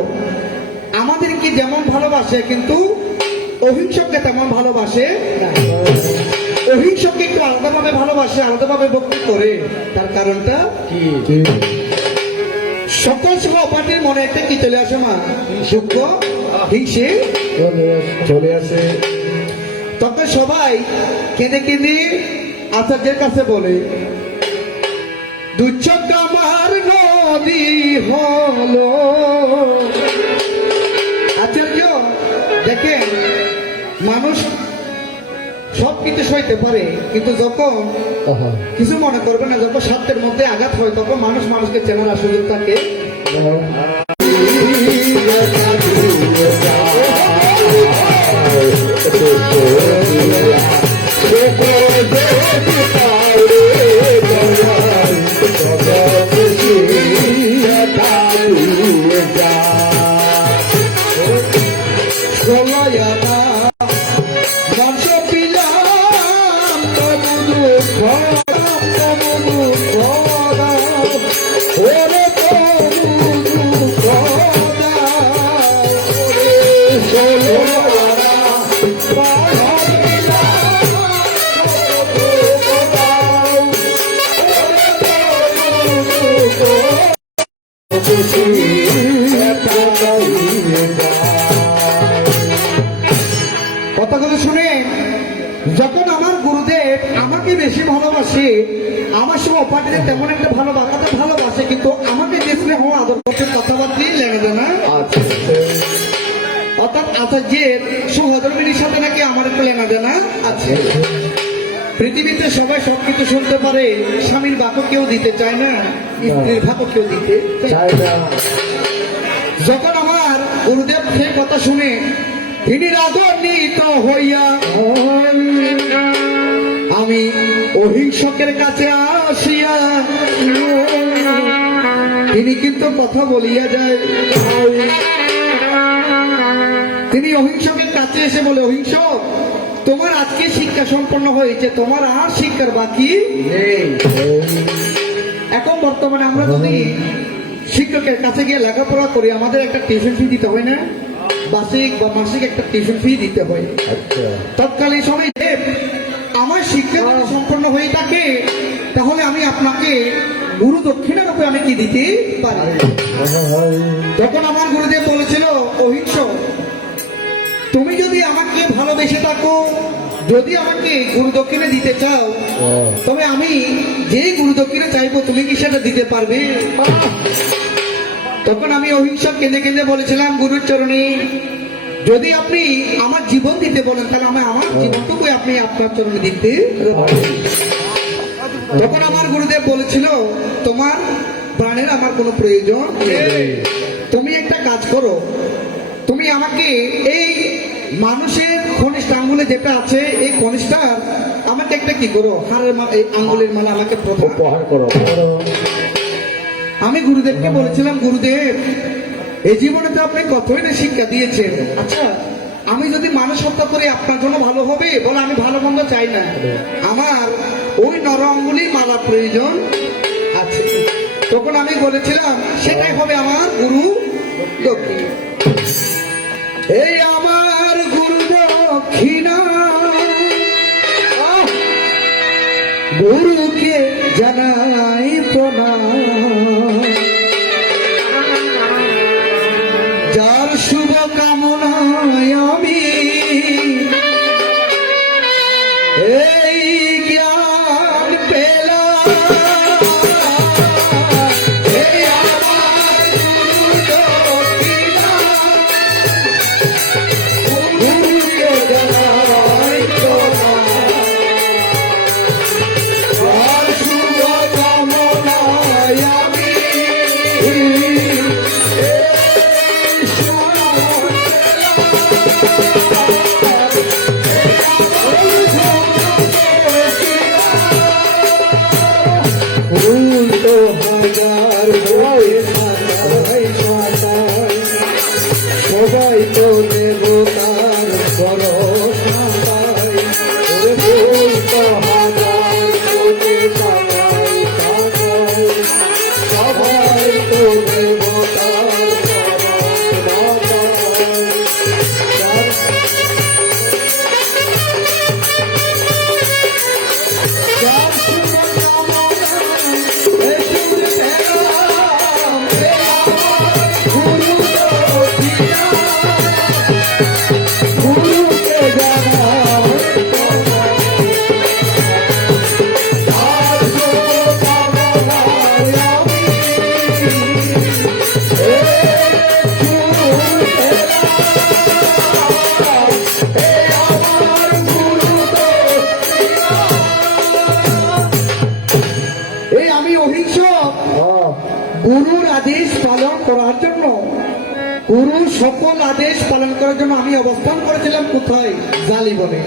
আমাদেরকে যেমন ভালোবাসে কিন্তু অহিংসককে তেমন ভালোবাসে না। অহিংসককে একটু আলাদাভাবে ভালোবাসে, আলাদাভাবে ভক্তি করে। তার কারণটা কি? সকল সহপাঠীর মনে একটা কি চলে আসে মা? দুঃখ, হিংসে চলে আসে। তখন সবাই কেঁদে কেঁদে আচার্যের কাছে বলে, দু চোখ আমার নদী হলো। আচার্য দেখেন, মানুষ সব কিছু সইতে পারে, কিন্তু যখন কিছু মনে করবে না, যখন স্বার্থের মধ্যে আঘাত হয় তখন মানুষ মানুষকে চেনার সুযোগ থাকে। কথাগুলো শুনে যখন আমার গুরুদেব আমাকে বেশি ভালোবাসে, আমার সহপাঠীদের তেমন একটা ভালোবাসে, কিন্তু আমাকে যে স্নেহ আদর করতে কথাবার্তাই লেগে যায় না। অর্থাৎ আচার্যের সহধর্মিনীর সাথে নাকি আমার একটা লেনা দেনা আছে। পৃথিবীতে সবাই সবকিছু শুনতে পারে, স্বামীর বাক্য কেউ দিতে চায় না, স্ত্রীর বাক্য কেউ দিতে চায় না। যখন আমার গুরুদেব সে কথা শুনে তিনি রাগান্বিত হইয়া আমি অহিংসকের কাছে আসিয়া তিনি কিন্তু কথা বলিয়া যায়। তিনি অহিংসকের কাছে এসে বলে, অহিংসক তোমার আজকে শিক্ষা সম্পন্ন হয়েছে, তোমার আর শিক্ষার বাকি নেই। এখন বর্তমানে আমরা যদি শিক্ষকের কাছে গিয়ে লেখাপড়া করি, আমাদের একটা টিউশন ফি দিতে হয় না? বার্ষিক বা মাসিক একটা টিউশন ফি দিতে হয়। তৎকালীন সময় আমার শিক্ষা যদি সম্পন্ন হয়ে থাকে, তাহলে আমি আপনাকে গুরু দক্ষিণা রূপে আমি কি দিতে পারি। তখন আমার গুরুদেব বলেছিল, অহিংসক তুমি যদি আমাকে ভালোবেসে থাকো, যদি আমাকে গুরু দক্ষিণা দিতে চাও, তবে আমি যে গুরু দক্ষিণা চাইবো তুমি কি সেটা দিতে পারবে? তখন আমি অহিংসক কেঁদে কেঁদে বলেছিলাম, গুরুর চরণে যদি আপনি আমার জীবন দিতে বলেন, তাহলে আমি আমার জীবনটুকু আপনি আপনার চরণে দিতে। তখন আমার গুরুদেব বলেছিল, তোমার প্রাণের আমার কোনো প্রয়োজন নেই, তুমি একটা কাজ করো, তুমি আমাকে এই মানুষের কনিষ্ঠ আঙ্গুলে যেটা আছে, এই কনিষ্ঠার আমাকে একটা কি করো, হাড়ের আঙ্গুলের মালা আমাকে প্রদান করো। আমি গুরুদেবকে বলেছিলাম, গুরুদেব এই জীবনে তো আপনি কতই না শিক্ষা দিয়েছেন, আচ্ছা আমি যদি মানুষ হত্যা করে আপনার জন্য ভালো হবে? বলে আমি ভালো মন্দ চাই না, আমার ওই নর আঙ্গুলির মালা প্রয়োজন আছে। তখন আমি বলেছিলাম, সেটাই হবে আমার গুরু দক্ষিণা। এই আমার গুরু দক্ষিণা, গুরুকে জানাই প্রণাম, যার শুভ কামনায় আমি এই জ্ঞান পেলাম। এই আমার গুরু দক্ষিণা, গুরুকে জানাই প্রণাম, যার শুভ কামনায় আমি সবাই তো দেবতার ভরসা পায়। ওরে ফুল তো হাজার কোটি টাকায় টাকায়, সবাই তো দেবতার ভরসা পায়। যার সুরে কামনা, এ সুরে পেলাম, এ আমার গুরু দক্ষিণা। গুরুকে জানাও তার শুভকামনায় আমি এ গুরু পেলাম, এ আমার গুরু দক্ষিণা। এই আমি অহিংস গুরুর আদেশ পালন করার জন্য, গুরুর সকল আদেশ পালন করার জন্য আমি অবস্থান করেছিলাম কোথায়? জালিবনে।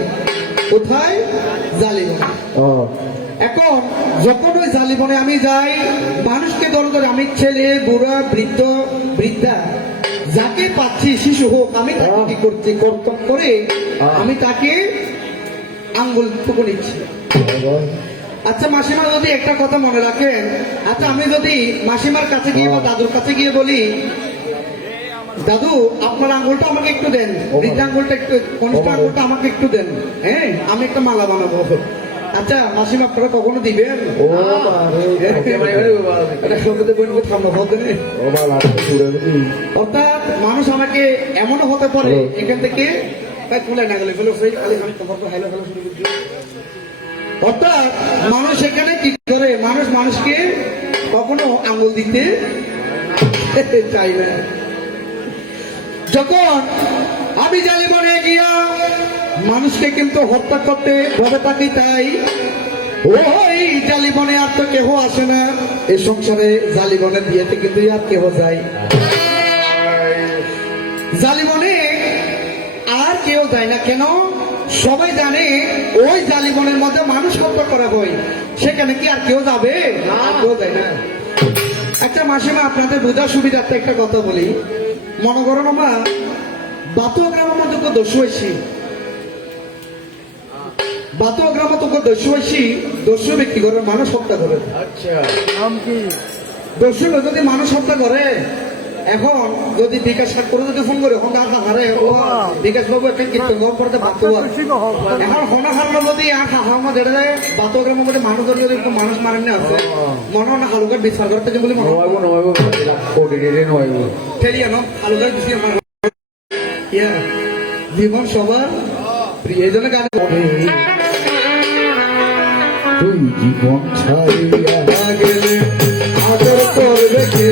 কোথায়? জালিবনে। এখন যখন ওই জালিবনে আমি যাই, মানুষকে ধরে ধরে আমি ছেলে বুড়া বৃদ্ধ বৃদ্ধা যাকে পাচ্ছি, শিশু হোক, আমি তাকে কি করছি? কর্তন করে আমি তাকে আঙ্গুল টুকু নিচ্ছি। আচ্ছা মাসিমা, যদি একটা কথা মনে রাখেন, আচ্ছা আমি যদি মাসিমার কাছে গিয়ে বা দাদুর কাছে গিয়ে বলি, দাদু আপনার আঙ্গুলটা আমাকে একটু দেন, বৃদ্ধ আঙ্গুলটা একটু, কনিষ্ঠ আঙ্গুলটা আমাকে একটু দেন, হ্যাঁ আমি একটা মালা বানাবো। আচ্ছা মাসিমা আপনারা কখনো দিবেন? অর্থাৎ মানুষ আমাকে এমনও হতে পারে এখান থেকে তুলে না গেলে অর্থাৎ মানুষ এখানে কি করে, মানুষ মানুষকে কখনো আঙ্গুল দিতে চাই না। যখন আমি জালিবনে গিয়া মানুষকে কিন্তু হত্যা করতে ভবে থাকি, তাই ওই জালিবনে আর তো কেহ আসে না। এই সংসারে জালিবনে বিয়েতে কিন্তু আর কেহ যায়, জালিবনে আর কেউ যায় না। কেন? সবাই জানে ওই জালিবনের মধ্যে মানুষ হত্যা করা হয়, সেখানে কি আর কেউ যাবে? কেউ যায় না। আচ্ছা মাসিমা, আপনাদের বোঝার সুবিধার্থে একটা কথা বলি। মনে করেন আমরা বাতুয়া গ্রামের মধ্যে দস্যু হয়েছি, বাতুয়া গ্রামে তোকে দস্যু হয়েছি, দস্যু ব্যক্তি করে মানুষ হত্যা করে। আচ্ছা নাম কি? দস্যু যদি মানুষ হত্যা করে, এখন যদি বিকাশ করে যদি ফোন করে এখন হারে বিকাশ বাবু একটা কীর্তন গম করতে বাতুয়া, এখন হনা হারলো যদি আর হামা ধরে যায় বাতুয়া গ্রামের মধ্যে মানুষ যদি একটু মানুষ মারেন না আছে মনে হয় না হালুকার বিচার করতে যে বলে মনে ঠেলিয়া ন হালুকার বিচার জীবন সবার প্রিয়। এই জন্য গান তুই জীবন ছাড়িয়া গেলে আদর করবে কে?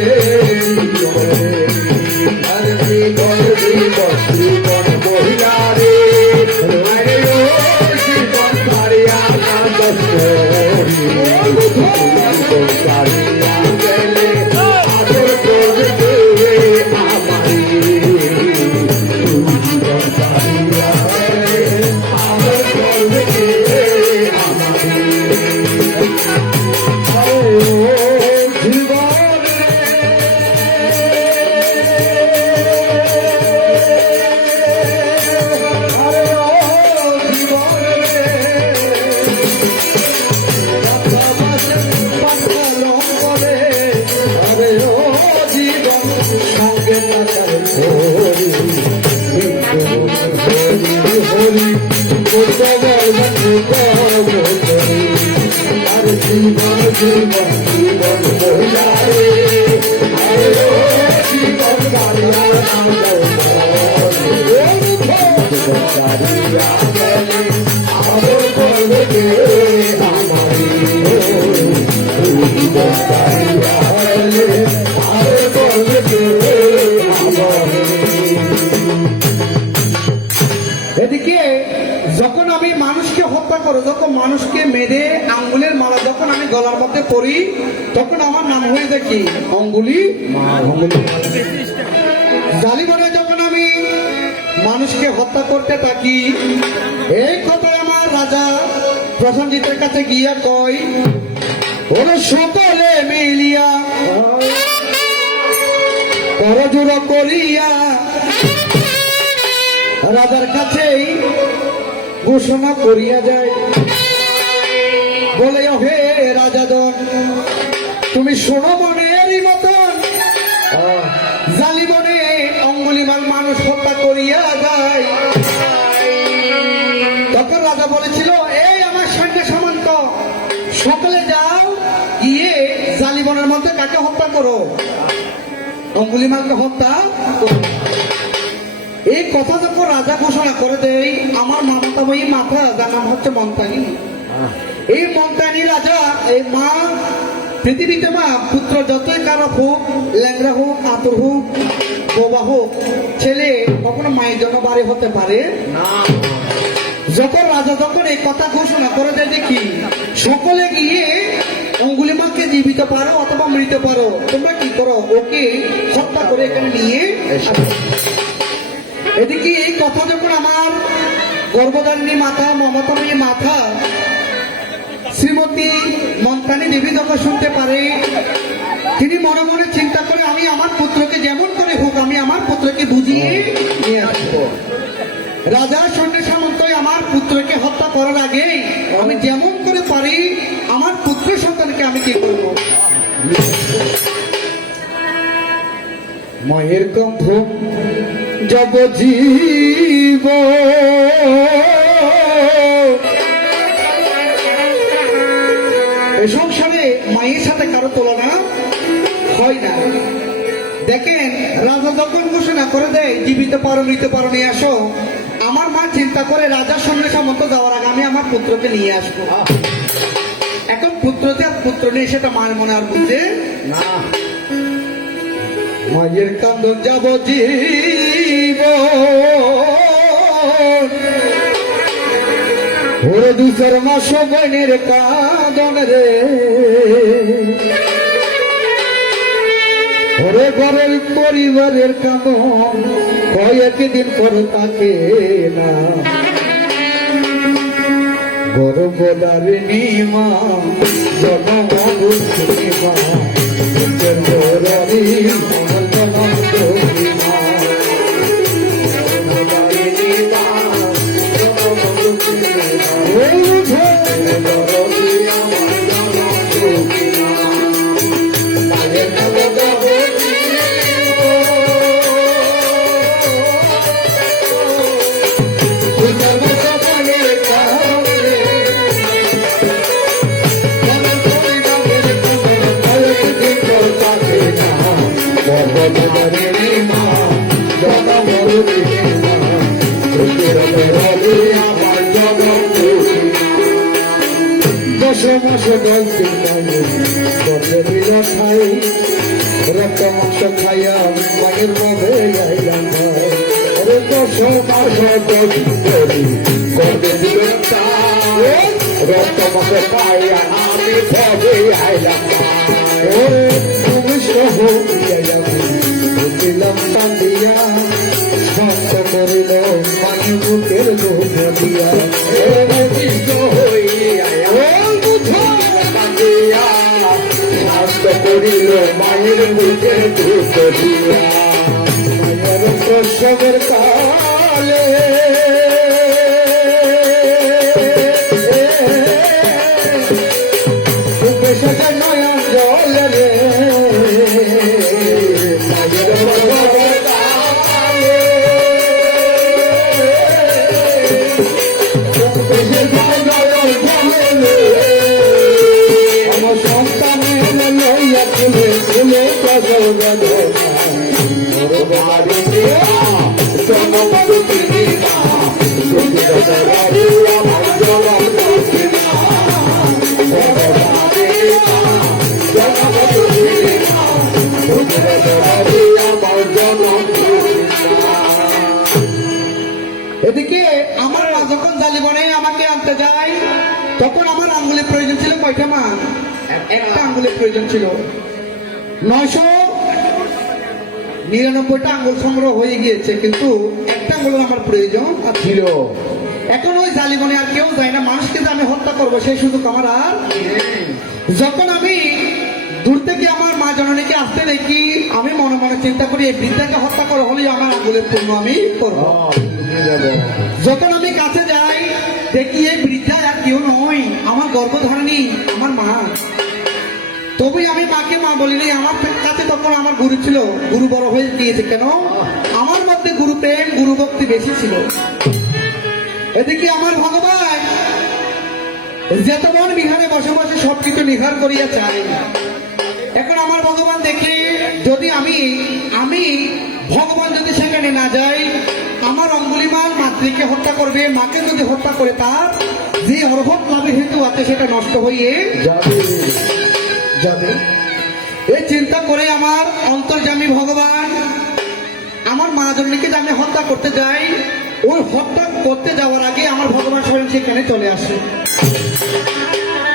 আর জীবন জীবন জীবন মহিলা রে, আরে ও জীবন ছাড়িয়া কাঁদস জীবন ছাড়িয়া গেলে আদর করবে কে আমারে? তুই জীবন ছাড়িয়া গেলে আদর করবে কে আমারে? জীবন জীবন জীবন মহিলারে, জীবন আদর করবে কে আমারে? আদর করবে কে আমারে? এদিকে যখন আমি মানুষকে হত্যা করো, যখন মানুষকে মেরে আঙ্গুলের মালা যখন আমি গলার মধ্যে পরি, তখন আমার নাম হয়ে যায় কি? অঙ্গুলি জালিবনে। যখন আমি মানুষকে হত্যা করতে থাকি, এই কথায় আমার রাজা প্রসেনজিতের কাছে গিয়া কয়, ওরে সকলে মিলিয়া করজোর করিয়া রাজার কাছেই ঘোষণা করিয়া যায়, বলে হে রাজাদন, তুমি শোনো মনেরই মতন জালিবনে অঙ্গুলিমাল মানুষ হত্যা করিয়া যায়। তখন রাজা বলেছিল, এই আমার সৈন্য সামন্ত, সকলে যাও গিয়ে জালিবনের মধ্যে কাকে হত্যা করো? অঙ্গুলিমালকে হত্যা করো। এই কথা যখন রাজা ঘোষণা করে দেয়, আমার মামাতাময়ী মাথা, যার নাম হচ্ছে মন্তানি, এই মন্তানি রাজা, এই মা পৃথিবীতে মা পুত্র যতই কারো হোক, ল্যাংরা হোক, আতর হোক, বোবা হোক, ছেলে কখনো মায়ের জন্য বাড়ি হতে পারে না। যখন রাজা যখন এই কথা ঘোষণা করে দেয়, দেখি সকলে গিয়ে অঙ্গুলিমালকে জীবিত পারো অথবা মৃত পারো, তোমরা কি করো? ওকে হত্যা করে এখানে নিয়ে আসো। এদিকে এই কথা যখন আমার গর্ভধারিণী মাতা, মমতাময়ী মাতা শ্রীমতী মন্তানি দেবী যখন শুনতে পারে, তিনি মনে মনে চিন্তা করে, আমি আমার পুত্রকে যেমন করে হোক আমি আমার পুত্রকে বুঝিয়ে নিয়ে আসবো। রাজার সৈন্য সামন্তই আমার পুত্রকে হত্যা করার আগে আমি যেমন করে পারি আমার পুত্র সন্তানকে আমি কি করবো? মায়ের কণ্ঠ যাব জীব, এ সংসারে মায়ের সাথে কারো তুলনা হয় না। দেখেন রাজা যখন ঘোষণা করে দেয়, জীবিত পারো মৃত পারো নিয়ে আসো, আমার মা চিন্তা করে রাজার সঙ্গে সম্মত যাওয়ার আগে আমি আমার পুত্রকে নিয়ে আসবো। এখন পুত্র নিয়ে সেটা মায়ের মনে আর বুঝে না। মায়ের কান্দন যাব জীব, ওরে দুসর মাস বনের কাঁদন রে, ওরে ঘরের পরিবারের কাঁদন কয়েকদিন পর তাকে না। গর্ভধারিণী মা জনমী মা, রক্ত মাংস খাইয়া মায়ের মধ্যে আইলাম, রক্ত মাংস পাইয়া আমি ভবে আইলাম, তুমি সহ দিলাম কান্দিয়া, শান্ত করিল মায়ের বুকের দুধ দিয়া, শান্ত করিল মায়ের বুকের দুধ দিয়া। মায়ের প্রসবের কালে সাজায় নয়ন জল রে, মায়ের প্রসবের কালে আমার সন্তানের লইয়া তুলে তুলে কাজল গেল, এদিকে আমার মা যখন জালিবনে আমাকে আনতে যায়, তখন আমার আঙ্গুলের প্রয়োজন ছিল কয়টা মা? একটা আঙ্গুলের প্রয়োজন ছিল। 999টা আঙ্গুল সংগ্রহ হয়ে গিয়েছে, কিন্তু একটা আঙ্গুলের আমার প্রয়োজন ছিল। এখন ওই জালিবনে আর কেউ যায় না, মানুষকে যে আমি হত্যা করবো সেই সুযোগ আমার আর। যখন আমি দূর থেকে আমার মা জননীকে আসতে দেখি, আমি মনে মনে চিন্তা করি এই বৃদ্ধাকে হত্যা করা হলেই আমার আঙ্গুলের পূর্ণ আমি করবো। যখন আমি কাছে যাই দেখি এই বৃদ্ধা আর কেউ নয়, আমার গর্ভধারিণী আমার মা। তবে আমি মাকে মা বলিনি, আমার কাছে তখন আমার গুরু ছিল, গুরু বড় হয়ে গিয়েছে। কেন? আমার মধ্যে গুরু প্রেম গুরু ভক্তি বেশি ছিল। এদিকে আমার ভগবান যেতবন বিহারে বসে বসে সবকিছু নিহার করিয়া চাই। এখন আমার ভগবান দেখে যদি আমি ভগবান যদি সেখানে না যাই, আমার অঙ্গুলিমাল মাতৃকে হত্যা করবে, মাকে যদি হত্যা করে তার যে অর্হত লাভের হেতু আছে সেটা নষ্ট হয়ে যাবে। এই চিন্তা করে আমার অন্তর্যামী ভগবান আমার মা জননীকে যে আমি হত্যা করতে যাই, ওই হত্যা করতে যাওয়ার আগে আমার ভগবান স্বয়ং সেখানে চলে আসে।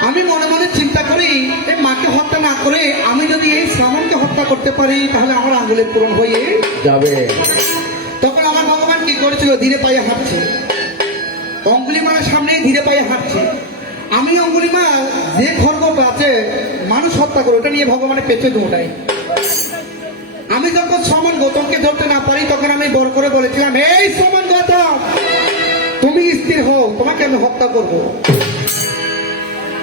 আমি মনে মনে চিন্তা করি এই মাকে হত্যা না করে আমি যদি এই শ্রাবণকে হত্যা করতে পারি তাহলে আমার আঙ্গুলের পূরণ হয়ে যাবে। তখন আমার ভগবান কি করেছিল? ধীরে পায়ে হাঁটছে, অঙ্গুলিমালের সামনে ধীরে পায়ে হাঁটছে। আমি অঙ্গুলিমাল যে খর্গ আছে মানুষ হত্যা করে ওটা নিয়ে ভগবানের পেছনে দৌড়াই। আমি যখন শ্রমণ গৌতমকে ধরতে না পারি তখন আমি বড় করে বলেছিলাম, এই শ্রমণ গৌতম তুমি স্থির হও, তোমাকে আমি হত্যা করব।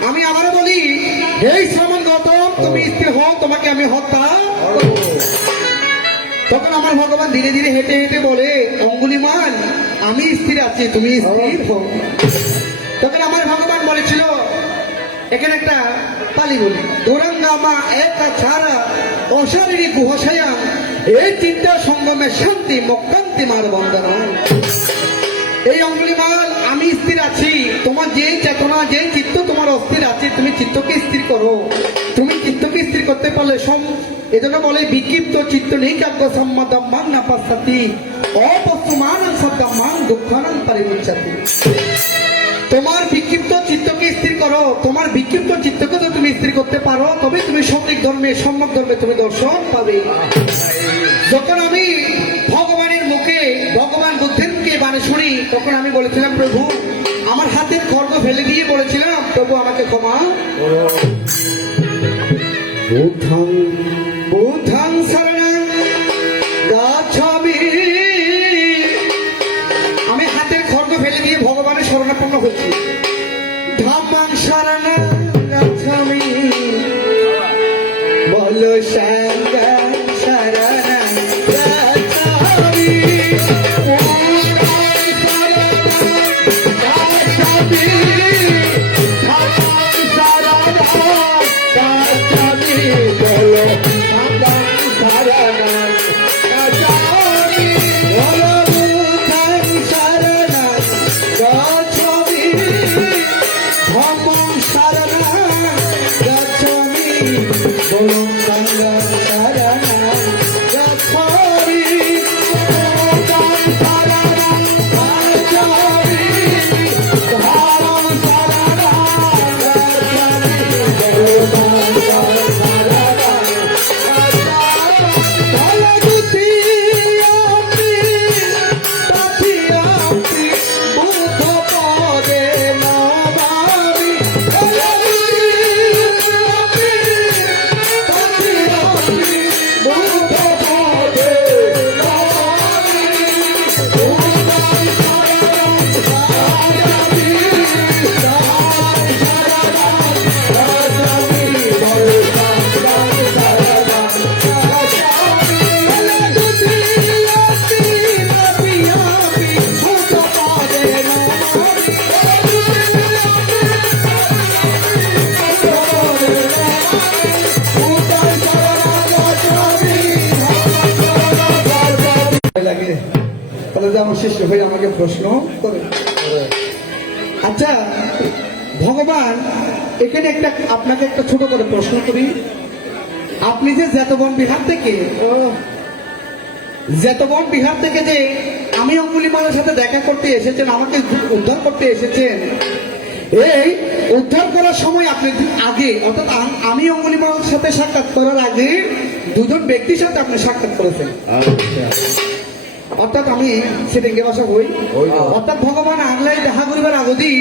আমি আবারও বলি, এই শ্রমণ গৌতম তুমি স্থির হও, তোমাকে আমি হত্যা করব। তখন আমার ভগবান ধীরে ধীরে হেঁটে হেঁটে বলে, অঙ্গুলিমাল আমি স্থির আছি, তুমি স্থির হও। তখন আমার ভগবান বলেছিল, এখানে একটা পালি বলি, দৌরাঙ্গামা একটা ছাড়া অশারীরিক গুহাশায়া এই চিন্তা সঙ্গমে শান্তি মক্কান্তি মার বন্দনা। এই অঙ্গুলিমাল আমি স্থির আছি, তোমার যে চেতনা যে চিত্ত তোমার অস্থির আছে তুমি চিত্তকে স্থির করো। তুমি চিত্তকে স্থির করতে পারলে এজন্য বলে বিক্ষিপ্ত চিত্ত নেই কাব্য সম্মাদম্মাং না পাশ্চাতি অপস্তুমান সদ্দাম্মাং দুঃখানং পরিমুচ্ছাতি। তোমার বিক্ষিপ্ত চিত্তকে স্থির করো, তোমার বিক্ষিপ্ত চিত্তকে যদি তুমি স্থির করতে পারো তবে তুমি সঠিক ধর্মে সম্যক ধর্মে তুমি দর্শন পাবে। যখন আমি ভগবানের মুখে ভগবান বুদ্ধেরকে বাণী শুনি তখন আমি বলেছিলাম, প্রভু আমার হাতের খড়গ ফেলে দিয়ে বলেছিলাম, প্রভু আমাকে ক্ষমা। বুদ্ধং বুদ্ধং শরণং গচ্ছামি। আমি হাতের খড়গ ফেলে দিয়ে ভগবানের শরণাপন্ন হচ্ছি। ধম্মং শরণং গচ্ছামি বলো সংঘং শরণং গচ্ছামি। আমার শিষ্য হয়ে আমাকে প্রশ্ন করে। আচ্ছা ভগবান এখানে আপনাকে একটা ছোট করে প্রশ্ন করি, আপনি যে জেতবন বিহার থেকে যে আমি অঙ্গুলিমালের সাথে দেখা করতে এসেছেন, আমাকে উদ্ধার করতে এসেছেন, এই উদ্ধার করার সময় আপনি আগে অর্থাৎ আমি অঙ্গুলিমালের সাথে সাক্ষাৎ করার আগে দুজন ব্যক্তির সাথে আপনি সাক্ষাৎ করেছেন। অর্থাৎ আমি সেটিংকে বাসা হই, অর্থাৎ ভগবান আগলাই দেখা করিবার আগদি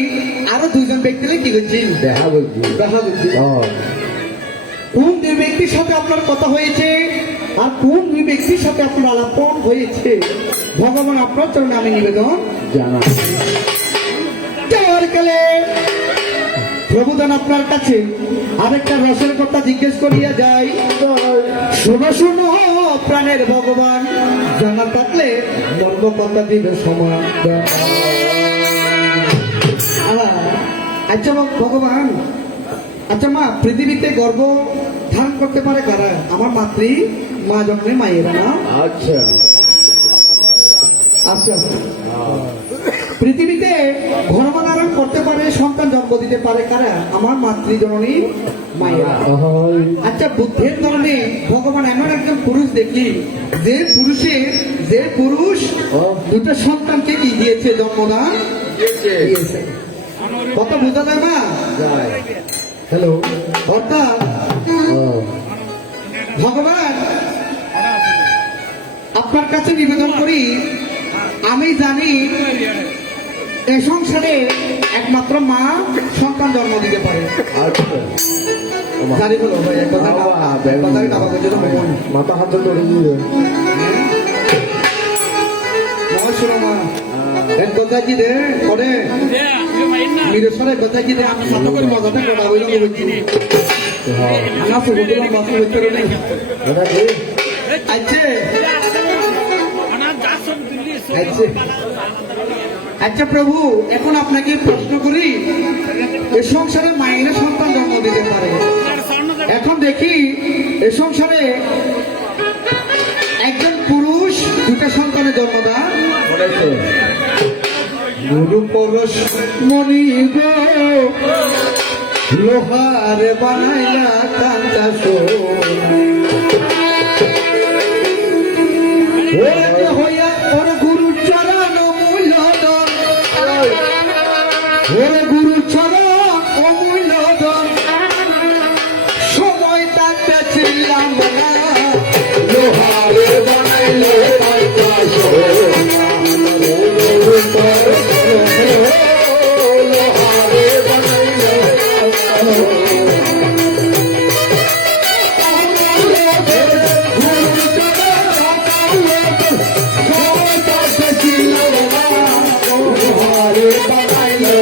আরো দুইজন ব্যক্তিকে কি করছি দেখা করছি। কোন দুই ব্যক্তির সাথে আপনার কথা হয়েছে আর কোন দুই ব্যক্তির সাথে আপনার আলাপন হয়েছে ভগবান আপনার চরণে আমি নিবেদন জানাই। যাওয়ার কালে প্রভুদান আপনার কাছে আরেকটা রসের কথা জিজ্ঞেস করিয়া যাই। শোনো শোনো প্রাণের ভগবান, জানা থাকলে ধর্ম কথা দিবে সমান। আচ্ছা ভগবান, আচ্ছা মা, পৃথিবীতে গর্ভ ধারণ করতে পারে কারা? আমার মাতৃ মা জন্মে মায়েরা না? আচ্ছা আচ্ছা, পৃথিবীতে গর্ভ ধারণ করতে পারে, সন্তান জন্ম দিতে পারে কারা? আমার মাতৃজননী মায়েরা। আচ্ছা, বুদ্ধের ধরনে ভগবান এমন একজন পুরুষ দেখলি যে পুরুষ দুটো সন্তানকে কি দিয়েছে, জন্মদান দিয়েছে। কথা বোঝা যায় মা? হ্যালো অর্থাৎ ভগবান আপনার কাছে নিবেদন করি, আমি জানি এই সংসারে একমাত্র মা সন্তান জন্ম দিতে পারে। জানি বলো ভাই, মাথা হাতে ধরে দিয়ে শোনো মা, এক কথা কি রে করে নিরসরে কথা কি রে, আমি সাথে করে মজাটা করা হইল বলছি না সুবুদুল্লাহ বাসু হইতে রে। আচ্ছা আচ্ছা আচ্ছা প্রভু, এখন আপনাকে প্রশ্ন করি, এ সংসারে মায়েরা সন্তান জন্ম দিতে পারে, এখন দেখি এ সংসারে একজন পুরুষ দুটা সন্তানের জন্ম দেন। গুরু পরশ মণি গো লোহার বানাইলা কান্তা হইয়া ওর গুরু চরণ মূল্যদন, ওর গুরু চরণ অমূল্যদন, সময় তাতে ছিলাম না, লোহার বানাইল লোহারে বানাইলো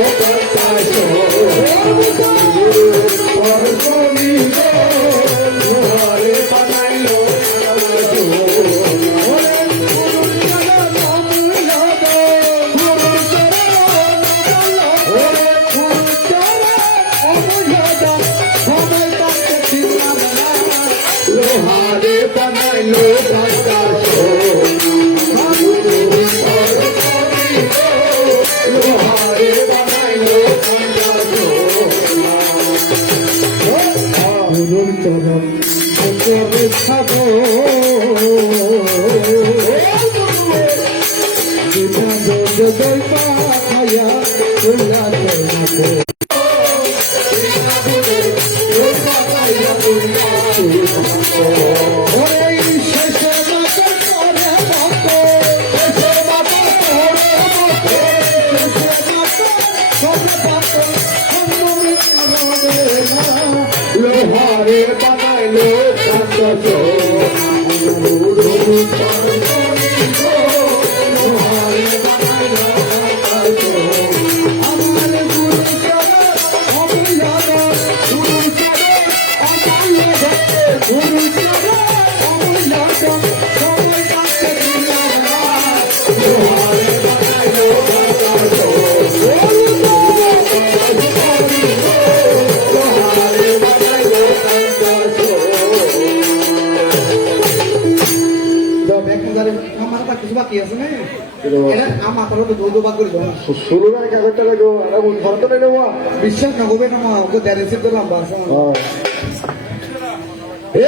বিশ্বাস না করবে না ওকে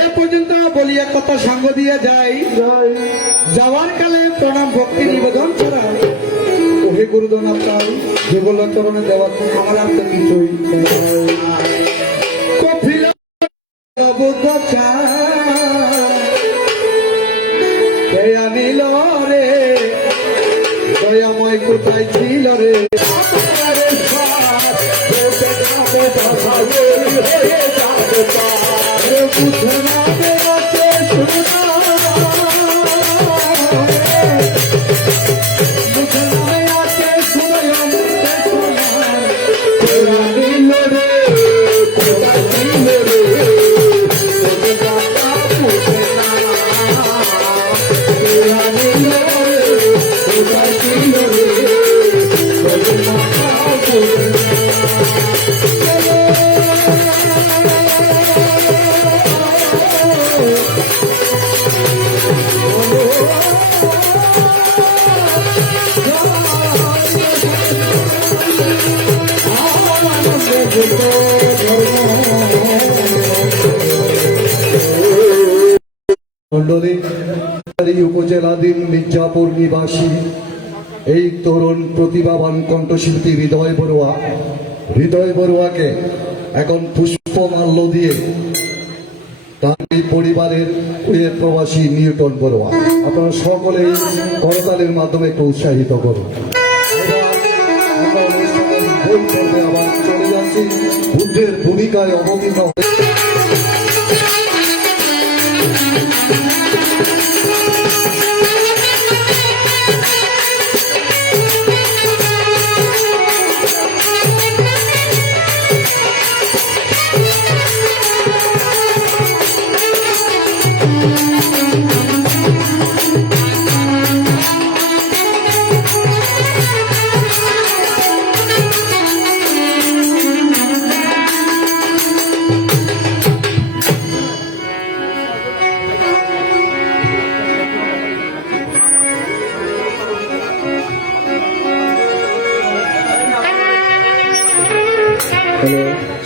এ পর্যন্ত বলিয়া কত সাঙ্গ দিয়ে যাই, যাওয়ার কালে প্রণাম ভক্তি নিবেদন ছাড়া ওহে গুরুদন আপনার যুগল চরণে দেওয়া আমার আর তো কিছুই কপিলা আনিল রে দয়াময় কোথায় ছিল রে বুঝে না মন্ডলী উপজেলাধীন মির্জাপুর নিবাসী এই তরুণ প্রতিভাবান কণ্ঠশিল্পী হৃদয় বড়ুয়াকে এখন পুষ্পমাল্য দিয়ে তার এই পরিবারের প্রবাসী নিউটন বড়ুয়া, আপনারা সকলেই করতালির মাধ্যমে একটু উৎসাহিত করুন। আমরা অনুষ্ঠানের মূল পর্বে আবার চলে যাচ্ছি। বুদ্ধের ভূমিকায় অবতীর্ণ হয়ে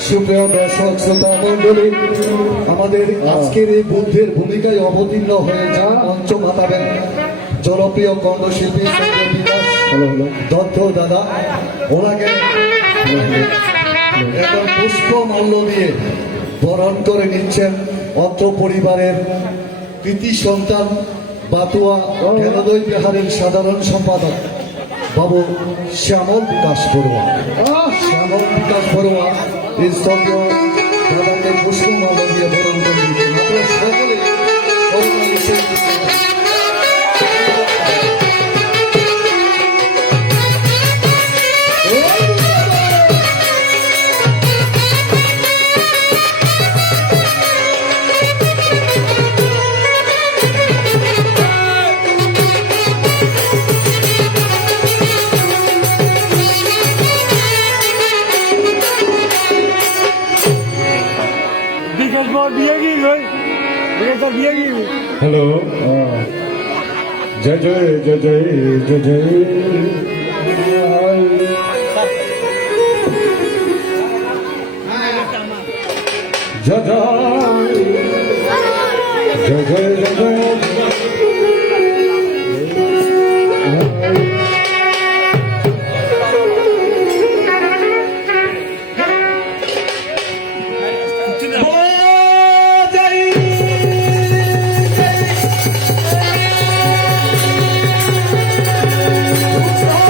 সুপ্রিয় দর্শক শ্রোতা মন্ডলী, আমাদের আজকের এই বুদ্ধের ভূমিকায় অবতীর্ণ হয়ে যা মঞ্চ মাতাবেন জনপ্রিয় কণ্ঠশিল্পী দত্ত দাদা। ওনাকে এখন পুষ্পমাল্য দিয়ে বরণ করে নিচ্ছেন অত্র পরিবারের কৃতি সন্তান বাতুয়া হেমদয় বিহারের সাধারণ সম্পাদক বাবু শ্যামল বিকাশ বড়ুয়া। শ্যামল বিকাশ বড়ুয়া এই স্তরীয় দাদাকে পুষ্পমাল্য দিয়ে বরণ করে দিচ্ছেন। আপনারা সকলে করতালি সেই हेलो जय जय जय जय जय जय जय जय जय जय जय Oh,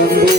Oh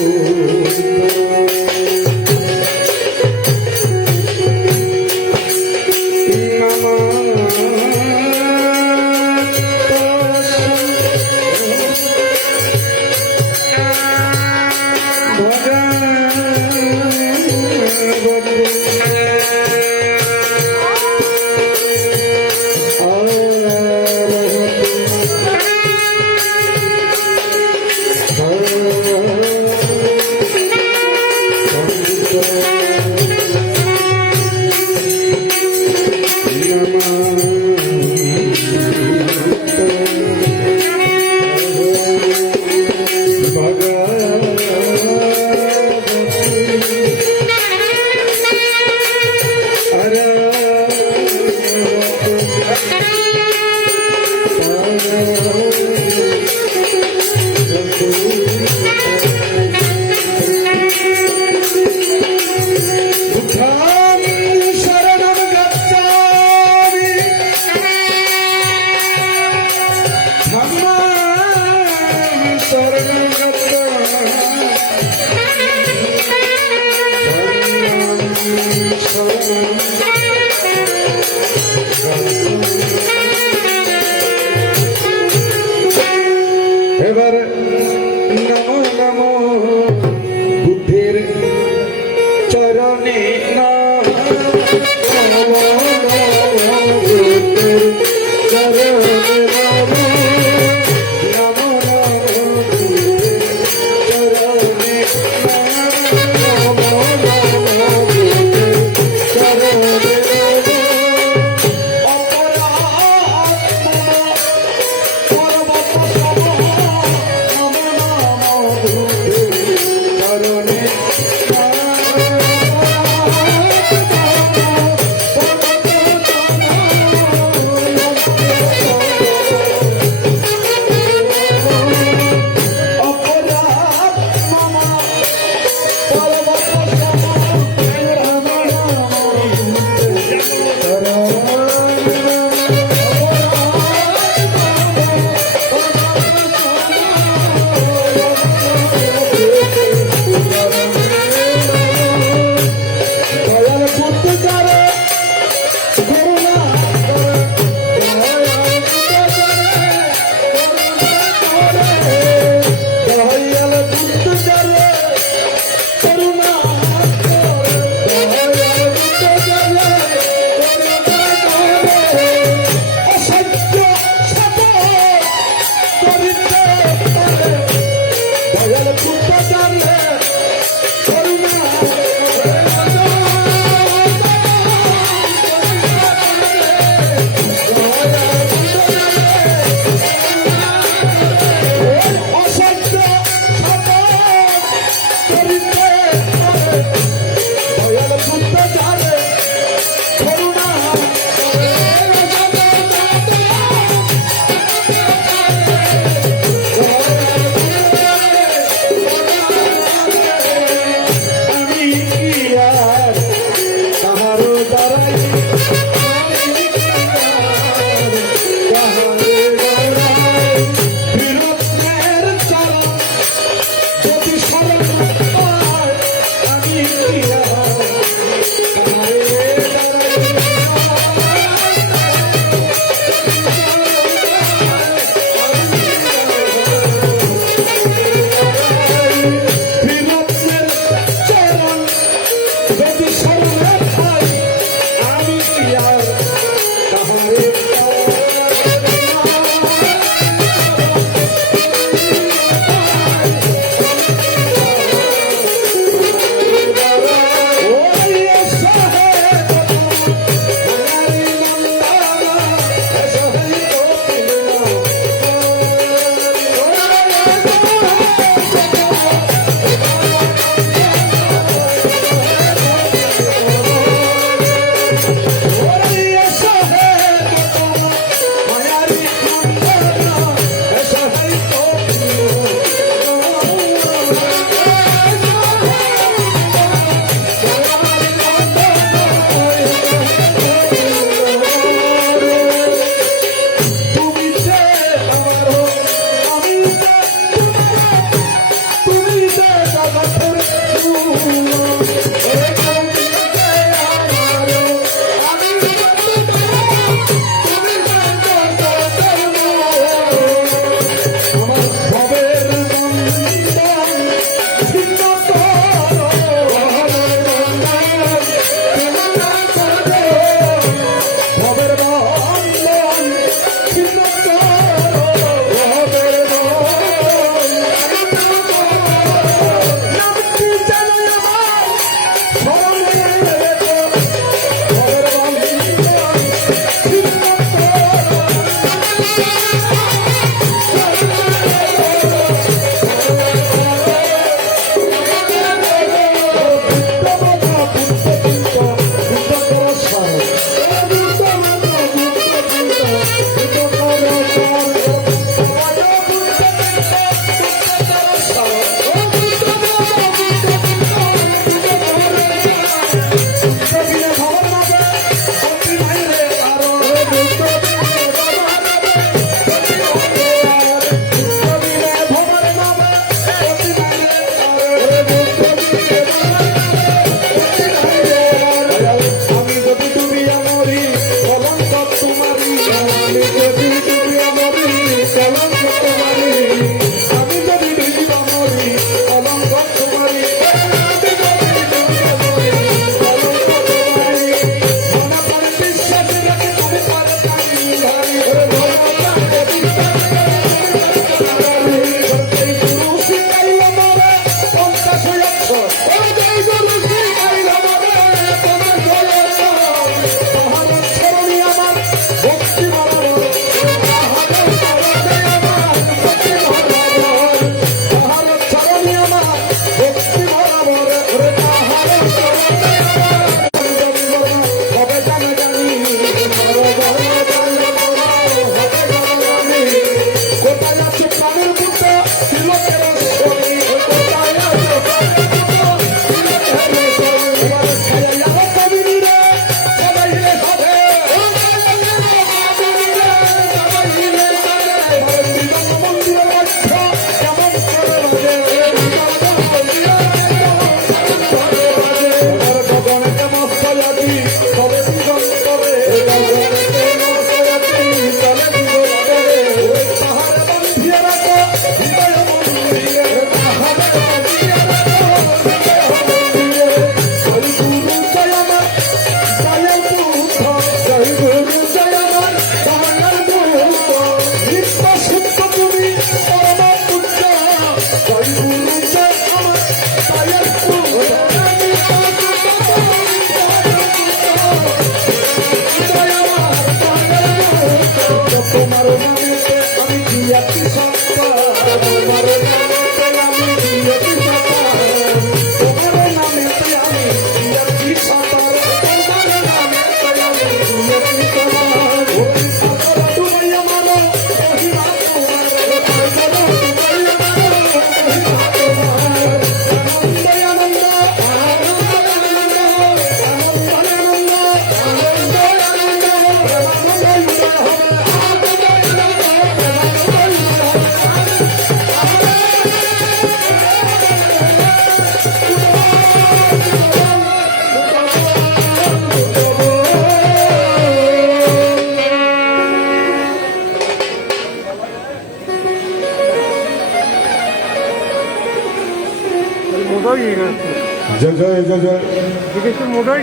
জয় জয় জয় জয় মোটর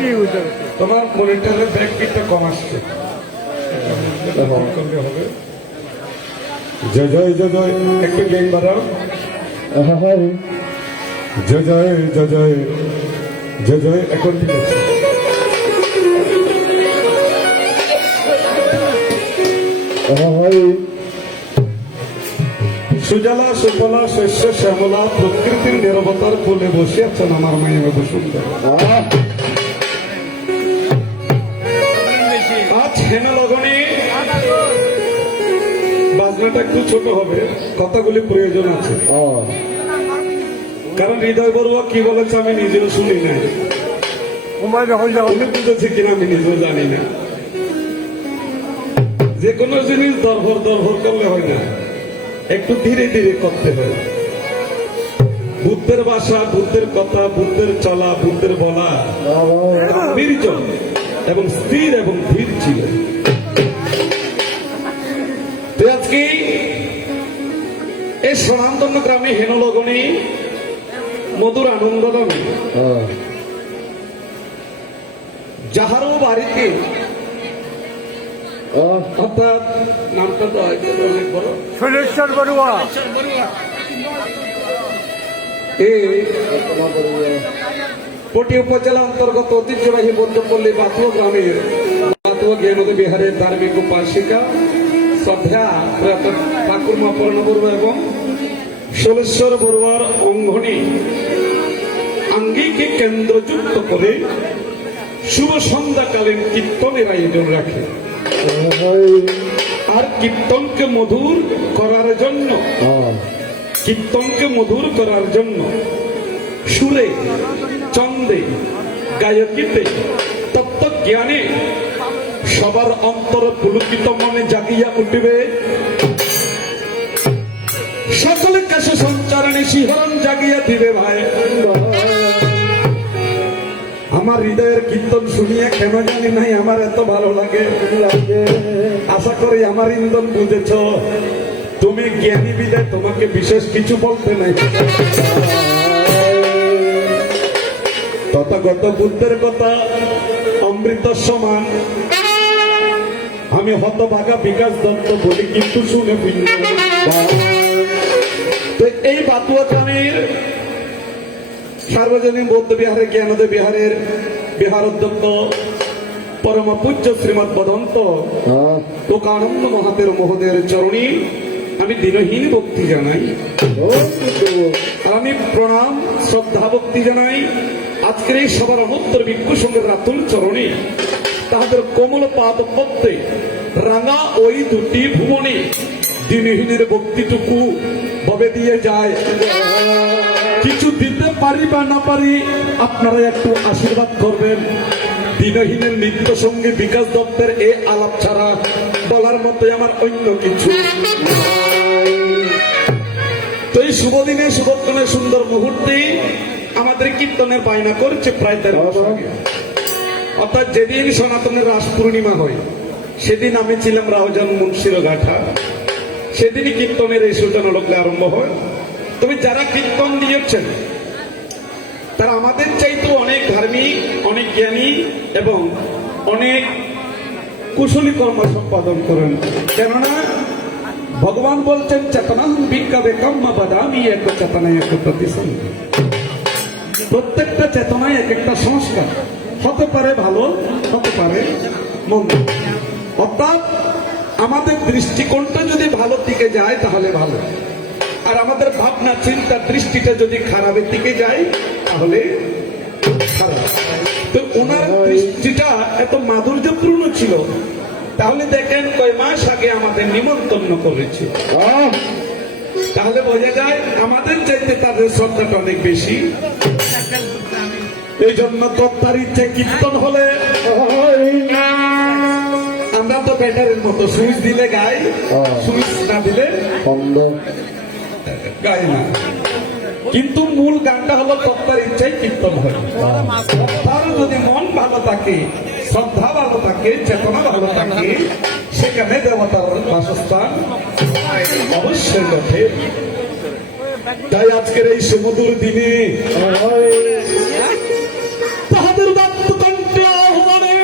তোমার মনিটরের ব্যাক পিটটা কম আসছে করলে হবে জয় জয় জয় জয় একটু গেম বাড়াও জয় জয় জয় জয় জয় জয় এখন ঠিক আছে সুজলা সুফলা শস্য শ্যামলা প্রকৃতির নিরবতার কোলে বসে আছেন আমার মায়ের বসুন্ধরা আজ হেনা লগনে বাজনাটা একটু ছোট হবে কথাগুলি প্রয়োজন আছে কারণ হৃদয় বড়ুয়া কি বলেছে আমি নিজেও শুনি না উনি বুঝেছে কিনা আমি নিজেও জানি না যে কোনো জিনিস দরভর করলে হয় না একটু ধীরে ধীরে করতে হয় বুদ্ধের ভাষা, বুদ্ধের কথা, বুদ্ধের চলা, বুদ্ধের বলা নির্জন এবং স্থির এবং ধীর ছিল। তো আজকে এই সোনান্তন্য গ্রামে হেনলগনে মধুর আনন্দ দামে যাহারও বাড়িতে অর্থাৎ নামটা তো অনেক বড় সোলেশ্বর বড়ুয়া পটি উপজেলা অন্তর্গত ঐতিহ্যবাহী বৌদ্ধপল্লী বাতুয়া গ্রামের বাতুয়া জ্ঞানদী বিহারের ধার্মিক উপাসিকা শ্রদ্ধা ঠাকুরমা পূর্ণ বড়ুয়া এবং সোলেশ্বর বড়ুয়ার অঙ্গনে আঙ্গিকে কেন্দ্রযুক্ত করে শুভ সন্ধ্যাকালীন কীর্তনের আয়োজন রাখে। আর কীর্তনকে মধুর করার জন্য সুরে, চন্দে, গায়কিতে, তত্ত্বজ্ঞানে সবার অন্তর পুলকিত মনে জাগিয়া উঠবে, সকলের কাছে সঞ্চারণে শিহরণ জাগিয়া দিবে। ভাই আমার হৃদয়ের কীর্তন শুনিয়া কেন জানি নাই আমার এত ভালো লাগে। আশা করি আমার ইন্ধন বুঝেছ। তুমি জ্ঞানী বিদায় তোমাকে বিশেষ কিছু বলতে নাই। তথাগত বুদ্ধের কথা অমৃত সমান। আমি হতভাগা বিকাশ দত্ত বলি, কিন্তু শুনে ভিন্ন। তো এই বাতুয়া গ্রামের সার্বজনীন বৌদ্ধ বিহারের জ্ঞানদী বিহারের বিহার অধ্যক্ষ পরম পূজ্য শ্রীমৎ বদন্ত লোকানন্দ মহাতের মহোদয়ের চরণী আমি দিনহীন ভক্তি জানাই। আমি প্রণাম শ্রদ্ধা ভক্তি জানাই আজকের এই সবার অনুত্তর ভিক্ষু সঙ্গের রাতুল চরণে, তাহাদের কোমল পাদ পদ্মে রাঙা ওই দুটি ভুবনে দিনহীনের ভক্তিটুকু ভবে দিয়ে যায়। কিছু দিতে পারি বা না পারি আপনারা একটু আশীর্বাদ করবেন। দিনহীনের নিত্য সঙ্গী বিকাশ দত্তের এই আলাপ ছাড়া বলার মতো আমার অন্য কিছু। তো এই শুভ দিনে শুভক্ষণে সুন্দর মুহূর্তে আমাদের কীর্তনের বায়না করছে প্রায় 13 মাস আগে। অর্থাৎ যেদিন সনাতনের রাস পূর্ণিমা হয় সেদিন আমি ছিলাম রাউজান মুন্সিরঘাটা। সেদিনই কীর্তনের এই সূচনা লগ্নে আরম্ভ হয়। তবে যারা কীর্তন দিয়েছেন তারা আমাদের চাইতে অনেক ধার্মিক, অনেক জ্ঞানী এবং অনেক কুশলী কর্ম সম্পাদন করেন। কেননা ভগবান বলছেন চেতনাহং ভিক্ষাবে কম্মা বাদামি এক চেতনায় এক প্রতিসন্ধি। প্রত্যেকটা চেতনায় এক একটা সংস্কার হতে পারে, ভালো হতে পারে মন্দ। অর্থাৎ আমাদের দৃষ্টিকোণটা যদি ভালো দিকে যায় তাহলে ভালো, আর আমাদের ভাবনা চিন্তা দৃষ্টিটা যদি খারাপের দিকে যায় তাহলে খারাপ। তো ওনার দৃষ্টিটা এত মাধুর্যপূর্ণ ছিল, তাহলে দেখেন কয় মাস আগে আমাদের নিমন্ত্রণ করেছে। তাহলে বোঝা যায় আমাদের চাইতে তাদের শ্রদ্ধাটা অনেক বেশি। এই জন্য তত্ত্বার ইচ্ছে কীর্তন হলে আমরা তো ব্যাটারের মতো সুইচ দিলে গাই, সুইচ না দিলে গাই না। কিন্তু মূল গানটা হলো তত্ত্বার ইচ্ছাই কীর্তন হয়। তার যদি মন ভালো থাকে, শ্রদ্ধা ভালো থাকে, চেতনা ভালো থাকে, সেখানে দেবতার বাসস্থান অবশ্যই ঘটে। তাই আজকের এই সুমধুর দিনে তাহাদের বাক্যকণ্ঠে আহ্বানে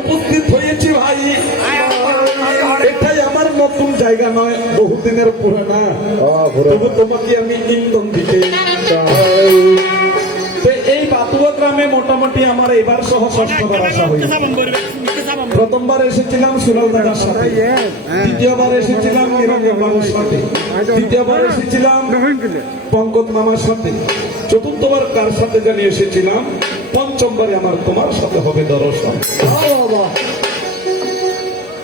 উপস্থিত হয়েছি। ভাই এটাই আমার নতুন জায়গা নয়, বহুদিনের পুরানা। তবু তোমাকে আমি ইন্ধন দিতে চাই। এই বাতুয়া গ্রামে মোটামুটি আমার এবার সহ 6বার আসা হয়েছে। প্রথমবার এসেছিলাম সুলাল দাদার সাথে, দ্বিতীয়বার এসেছিলাম নিরঞ্জন বাবুর সাথে, তৃতীয়বার এসেছিলাম পঙ্কজ মামার সাথে, চতুর্থবার কার সাথে জানি এসেছিলাম, পঞ্চমবারে আমার তোমার সাথে হবে দর্শন।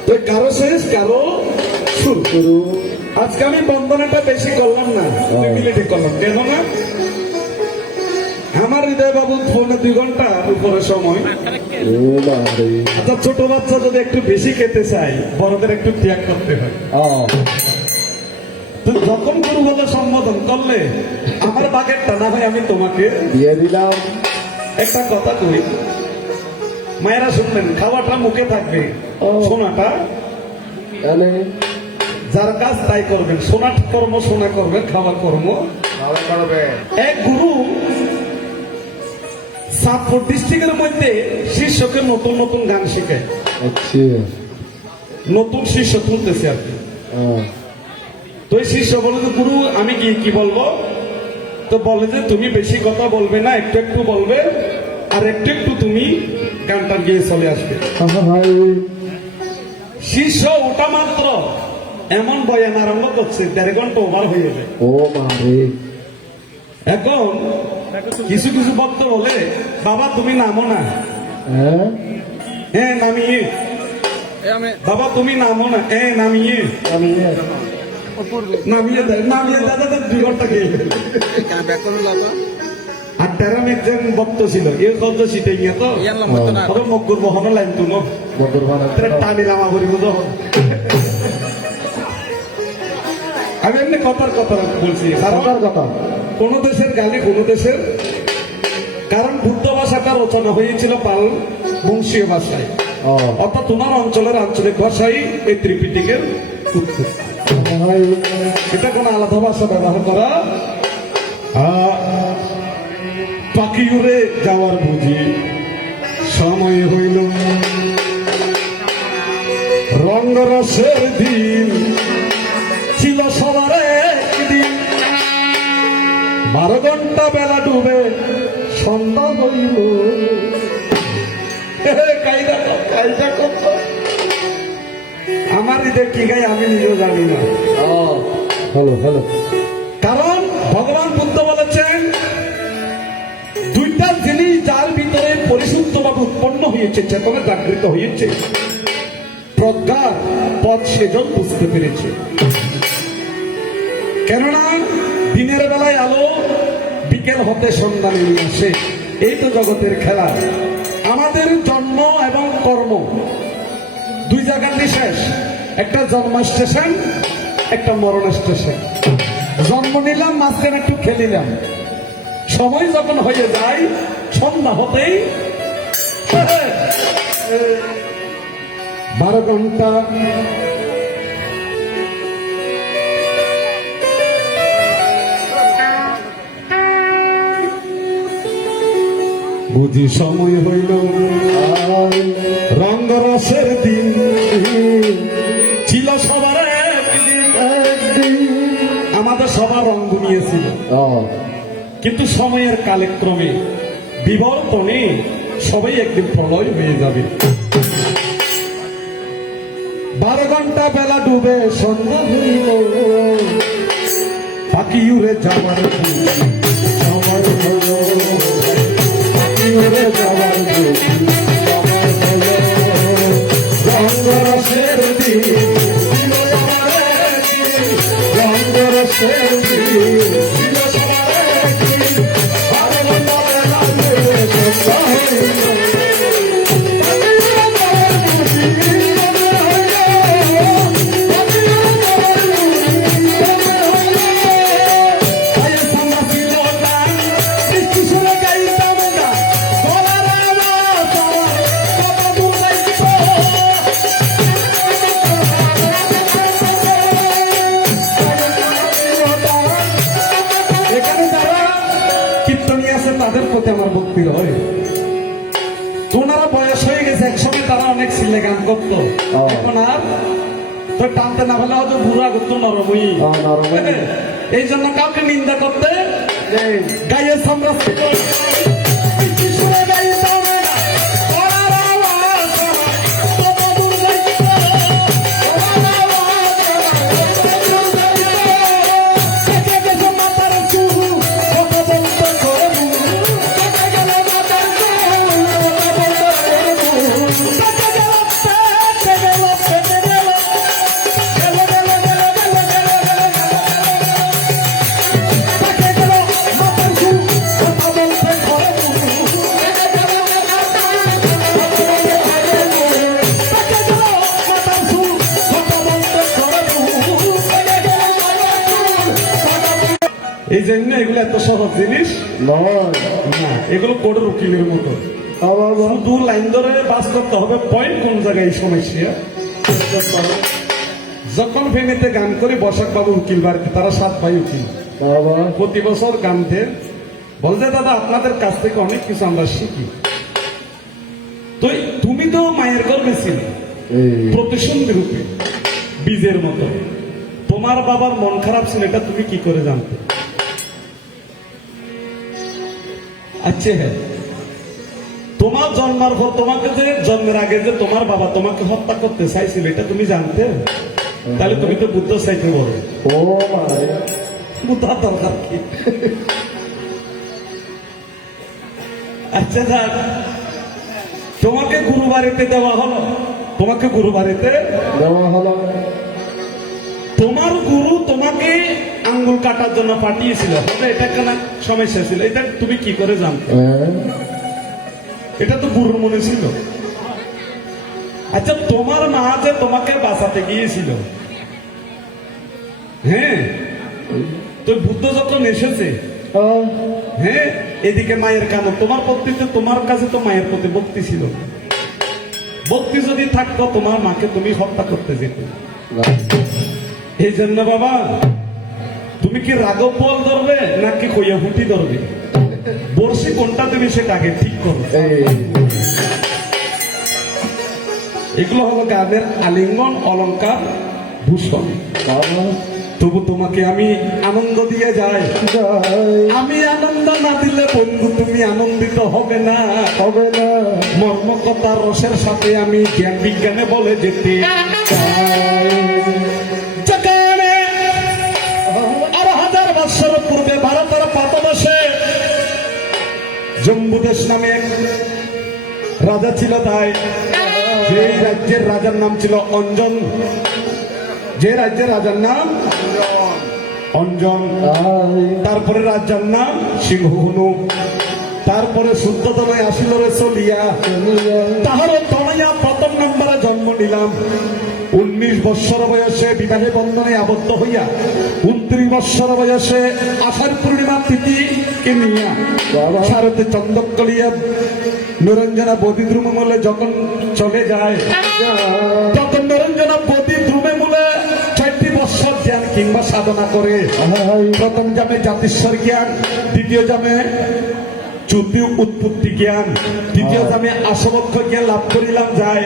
তো কারো শেষ কারো শুরু। আজকে আমি বন্দনাটা বেশি করলাম না, মিলিটে করলাম। কেন না আমার হৃদয় বাবু ফোনে 2 ঘন্টার উপরে সময়। আচ্ছা, ছোট বাচ্চা যদি একটু বেশি খেতে চাই, বড়দের একটু ত্যাগ করতে হয়। তো যখন গুরু বলে সম্বোধন করলে আমার বাগেরটা না হয় আমি তোমাকে দিয়ে দিলাম। একটা কথা কই, মায়েরা শুনলেন, খাওয়াটা মুখে থাকবে, সোনাটা তাহলে যার কাজ তাই করবেন। সোনা কর্ম সোনা করবেন, খাওয়া কর্ম ভালো করবে। এক গুরু সাতপুর ডিস্ট্রিক্টের মধ্যে শিষ্যকে নতুন নতুন গান শেখায়, আচ্ছা। নতুন শিষ্য তুলতেছে আর কি। তো এই শিষ্য বলে যে গুরু আমি কি বলবো, তো বলে যে তুমি বেশি কথা বলবে না, একটু একটু বলবে আর একটু একটু তুমি গানটা গিয়ে চলে আসবে। ভাই শিষ্য ওটা মাত্র এমন বয়ান আরম্ভ করছে, 1.5 ঘন্টা ওভার হয়ে যায়। ও মারে, এখন কিছু কিছু ভক্ত বলে বাবা তুমি নামো না, হ্যাঁ হ্যাঁ নামিয়ে, বাবা তুমি নামো না, হ্যাঁ নামিয়ে, আমি নামিয়ে দেয়, নামিয়ে দাদা 2 ঘন্টা খেয়ে গেল। আর তেরাম একজন ভক্ত ছিল, এ কত সিটে গিয়ে তো তবে মগ্গুর বহন লাইন তুলো বদর বানা টানি লামা করি বুঝো। আমি এমনি কথার কথা বলছি, কারণ কথা। কোন দেশের গালি কোন দেশের, কারণ বুদ্ধ ভাষাটা রচনা হয়েছিল পাল বংশীয় ভাষায়, ও অর্থাৎ তোমার অঞ্চলের আঞ্চলিক ভাষাই এই ত্রিপিটিকের উৎপত্তি। ভাই এটা কোন আলাদা ভাষা ব্যবহার করা। পাখি উড়ে যাওয়ার বুঝি সময় হইল, রঙ্গরসের দিন ছিল সবার একদিন, 12 ঘন্টা বেলা ডুবে সন্ধ্যা হইল। কাইটা কত আমার ঈদের কি গাই আমি নিজেও জানি না। হ্যালো হ্যালো, কারণ ভগবান বুদ্ধ বলেছেন 2টা জিনিস যার ভিতরে পরিশুদ্ধভাবে উৎপন্ন হয়েছে, চেতনা জাগৃত হয়েছে, প্রজ্ঞার পথ সেজন বুঝতে পেরেছে। কেননা দিনের বেলায় আলো, বিকেল হতে সন্ধ্যা নেমে আসে, এই তো জগতের খেলা। আমাদের জন্ম এবং কর্ম 2 জায়গার শেষ, একটা জন্ম স্টেশন, একটা মরণ স্টেশন। জন্ম নিলাম, মাঝখানে একটু খেলিলাম, সময় যখন হয়ে যায় সন্ধ্যা হতেই 12 ঘন্টা বুঝি সময় হইল, রঙ্গরসের দিন ছিল সবার একদিন। আমাদের সবার রঙ নিয়েছিল, কিন্তু সময়ের কালক্রমে বিবর্তনে সবাই একদিন প্রলয় হয়ে যাবে। 12 ঘন্টা বেলা ডুবে সন্ধ্যা হইল, পাখি উড়ে যাওয়ার সময় হল, পাখি উড়ে যাওয়ার সময় হল, রঙ্গরসের দিন ছিল সবার একদিন, রঙ্গরসের দিন ছিল সবার একদিন, 12 ঘন্টা বেলা ডুবে সন্ধ্যা হইল। তাদের প্রতি আমার ভক্তি রয়। ওনারা বয়স হয়ে গেছে, একসময় তারা অনেক ছেলে গান করতো, এখন আর তো টানতে না হলে হয়তো বুড়া করতো, নরমই। এই জন্য কাউকে নিন্দা করতে গায়ে সামরা এত সহজ জিনিস নয় না, এগুলো কোর্টের উকিলের মতো। বাবা শুধু লাইন ধরে বাস করতে হবে, পয়েন্ট কোন জায়গায় এই সমস্যা। যখন ফেনীতে গান করি বসাক বাবু উকিল বাড়িতে, তারা 7 ভাই উকিল, বাবা প্রতি বছর গান দেন, বলতে দাদা আপনাদের কাছ থেকে অনেক কিছু আমরা শিখি। তো তুমি তো মায়ের গর্ভে ছিলে এই প্রতিসন্ধি রূপে বীজের মতো, তোমার বাবার মন খারাপ ছিল, এটা তুমি কি করে জানতে? আচ্ছা হ্যাঁ, তোমার জন্মার পর তোমাকে যে জন্মের আগে যে তোমার বাবা তোমাকে হত্যা করতে চাইছিল, এটা তুমি জানতে? তাহলে তুমি তো বুদ্ধ চাইতে বলো, ও মারে বুদ্ধার দরকার কি? আচ্ছা যাক, তোমাকে গুরু বাড়িতে দেওয়া হলো, তোমাকে গুরু বাড়িতে দেওয়া হলো। তোমার গুরু তোমাকে আঙ্গুল কাটার জন্য পাঠিয়েছিল, হবে এটা কেন সমস্যা ছিল, এটা তুমি কি করে জানতে? এটা তো গুরুর মনে ছিল। আচ্ছা তোমার মা যে তোমাকে বাঁচাতে গিয়েছিল, হ্যাঁ, তো বুদ্ধ যখন এসেছে, হ্যাঁ, এদিকে মায়ের কান, তোমার প্রতি তো, তোমার কাছে তো মায়ের প্রতি ভক্তি ছিল, ভক্তি যদি থাকতো তোমার মাকে তুমি হত্যা করতে যেত। এই জন্য বাবা, তুমি কি রাঘব বল ধরবে নাকি কইয়া ফুটি ধরবে, বর্ষি কোনটা দেবে সেটা আগে ঠিক করো। এগুলো হলো গানের আলিঙ্গন, অলংকার, ভূষণ। তবু তোমাকে আমি আনন্দ দিয়ে যাই, আমি আনন্দ না দিলে বন্ধু তুমি আনন্দিত হবে না, হবে না। মর্মকতার রসের সাথে আমি জ্ঞান বিজ্ঞানে বলে যেতে চাই। যেখানে আরো 1000 বৎসর পূর্বে ভারতের পাদদেশে জম্বুদেশ নামে এক রাজা ছিল, তাই যে রাজ্যের রাজার নাম ছিল অঞ্জন, যে রাজ্যের রাজার নাম অঞ্জন, তারপরে রাজার নাম সিংহহনু, তারপরে শুদ্ধতনয় আসিল রে চলিয়া, তাহারও তনয়া প্রথম নম্বরে জন্ম নিলাম। 19 বৎসর বয়সে বিবাহে বন্ধনে আবদ্ধ হইয়া 29 বৎসর বয়সে আষাঢ় পূর্ণিমা তিথিকে নিয়া শারদে চন্দ্রকলিয়া নিরঞ্জনা বোধিদ্রুম মূলে যখন চলে যায়, তখন নিরঞ্জনা বোধিদ্রুমে মূলে 4টি বৎসর জ্ঞান কিংবা সাধনা করে। প্রথম জামে জাতিস্বর জ্ঞান, দ্বিতীয় জামে চতুর্থ উৎপত্তি জ্ঞান, তৃতীয় জামে আসবক্ষ জ্ঞান লাভ করিলাম যায়।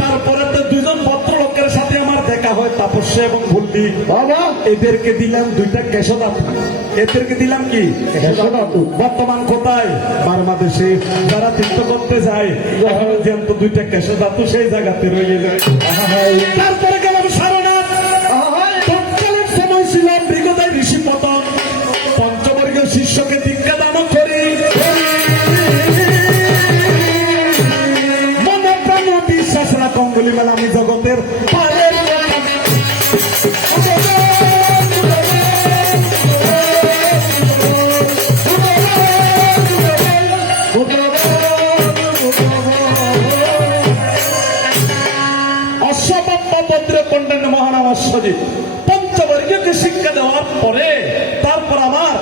তারপরে তো 2জন ভদ্রলোকের সাথে আমার দেখা হয়, তাপস্যা এবং ভুল্লি। এদেরকে দিলাম 2টা কেশধাতু। এদেরকে দিলাম কি? কেশধাতু। বর্তমান কোথায়? বাংলাদেশে। যারা তীর্থ করতে যায় এখন জ্যান্ত 2টা কেশধাতু সেই জায়গাতে রয়ে যায়। তারপরে গেলাম সারনাথ। তৎকালীন সময় ছিল মৃগদায় ঋষি পতন, পঞ্চবর্গীয় শিষ্যকে দীক্ষা দান করি। মনে প্রাণ বিশ্বাস রাখুন বলি মেলা আমি জগতের পারের পঞ্চবর্গীয়কে শিক্ষা দেওয়ার পরে তারপর আমার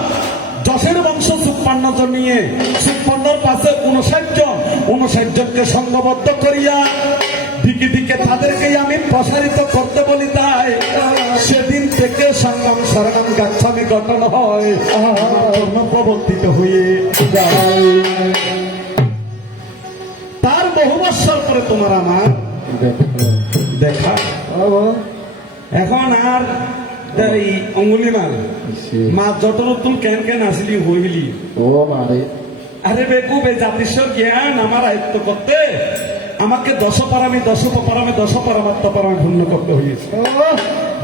যশের বংশ 56 জন নিয়ে 56 পাশে 59 জনকে সংঘবদ্ধ করিয়া দিকে দিকে তাদেরকে আমি প্রসারিত করতে বলি। তাই সেদিন থেকে সংগ্রাম শরণাম গাচ্ছামি গঠন হয়, প্রবর্তিত হয়ে যায়। তার বহু বৎসর পরে তোমার আমার দেখা, এখন আর এই অঙ্গুলিমাল মা যত নতুন কেন কেন আসলি হইলি, ও মারে আরে বেকুব এই জাতিস্বর জ্ঞান আমার আয়ত্ত করতে আমাকে 10 পারামি 10 উপপারামি 10 পারামাত্ম পারামি পূর্ণ করতে হয়েছে।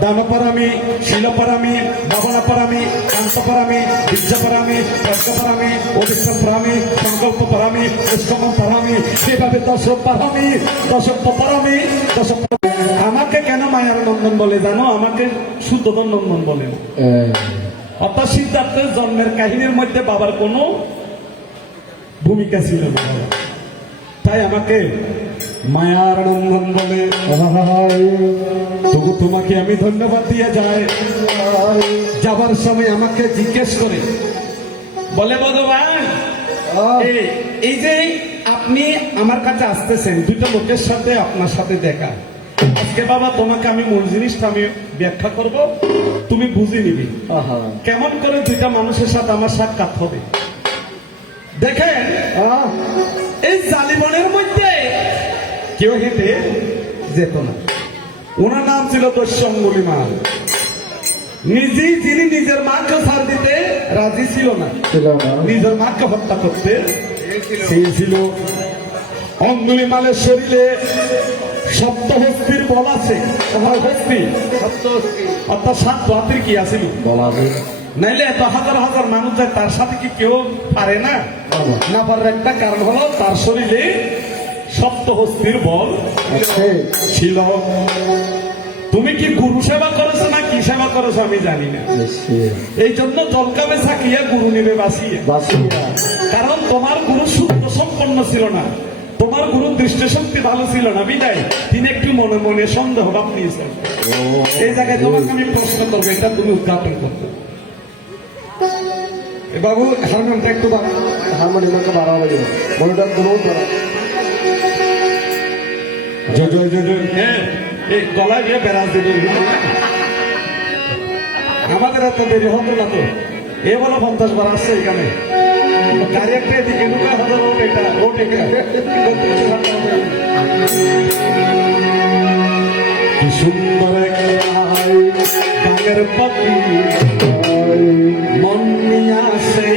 দানপারামি, শিলপারামি, বাবনাপারামি, কান্তপারামি, বিদ্যাপারামি, প্রজ্ঞাপারামি, অভিষ্ঠম পারামি, সংকল্প পারামি, পুষ্কম পারামি, সেভাবে 10 পারামি 10 পারামি 10। আমাকে কেন মায়ার নন্দন বলে জানো? আমাকে শুদ্ধধন নন্দন বলে। অর্থাৎ সিদ্ধার্থের জন্মের কাহিনীর মধ্যে বাবার কোনো ভূমিকা ছিল না, তাই আমাকে মায়ার নন্দন বলে। তবু তোমাকে আমি ধন্যবাদ দিয়ে যাই। যাবার সময় আমাকে জিজ্ঞেস করে বলে ভগবান আহ, এই যে আপনি আমার কাছে আসতেছেন দুটো লোকের সাথে আপনার সাথে দেখা আজকে বাবা তোমাকে আমি মূল জিনিসটা আমি ব্যাখ্যা করব তুমি বুঝে নিবি আহা, কেমন করে দুইটা মানুষের সাথে আমার সাক্ষাৎ হবে দেখেন আহ, এই জালিবনের মধ্যে কেউ হেঁটে যেত না ওনার নাম ছিল দস্যঙ্গুলিমাল নিজেই যিনি নিজের মাকে ছাড় দিতে রাজি ছিল না ছিল না। নিজের মাকে হত্যা করতে সেই ছিল অঙ্গুলিমালের শরীরে সপ্তহস্তির বল আছে হস্তি অর্থাৎ 7 হাতির কি আছিল বলা যায়। নাইলে এত হাজার হাজার মানুষ যায় তার সাথে কি কেউ পারে না না পারার একটা কারণ হলো তার শরীরে সপ্তহস্তির বল আছে। ছিল তুমি কি গুরু সেবা করেছো না কি সেবা করেছো আমি জানি না নিশ্চয়। এই জন্য জলকামে চাকিয়া গুরু নেবে বাঁচিয়ে বাসিয়া। কারণ তোমার গুরু শুদ্ধ সম্পন্ন ছিল না তোমার গুরু দৃষ্টিশক্তি ভালো ছিল না বিদায় তিনি একটু মনে মনে সন্দেহ ভাব নিয়েছেন ও, এই জায়গায় তোমাকে আমি প্রশ্ন করবো এটা তুমি উদ্ঘাটন করতে এ বাবু হারমোনিয়ামটা একটু হারমোনিয়ামকে বাড়াও লাগে মনিটর গুলো করা। এই গলায় গিয়ে বেড়া দেবে আমাদের এত দেরি হতো না তো এ বলো 50 বার আসছে এখানে গাড়ি একটা এদিকে ঢুকা হবে রোড এটা রোড এটা কি সুন্দর গাঙের পাখি মন নিয়ে আসে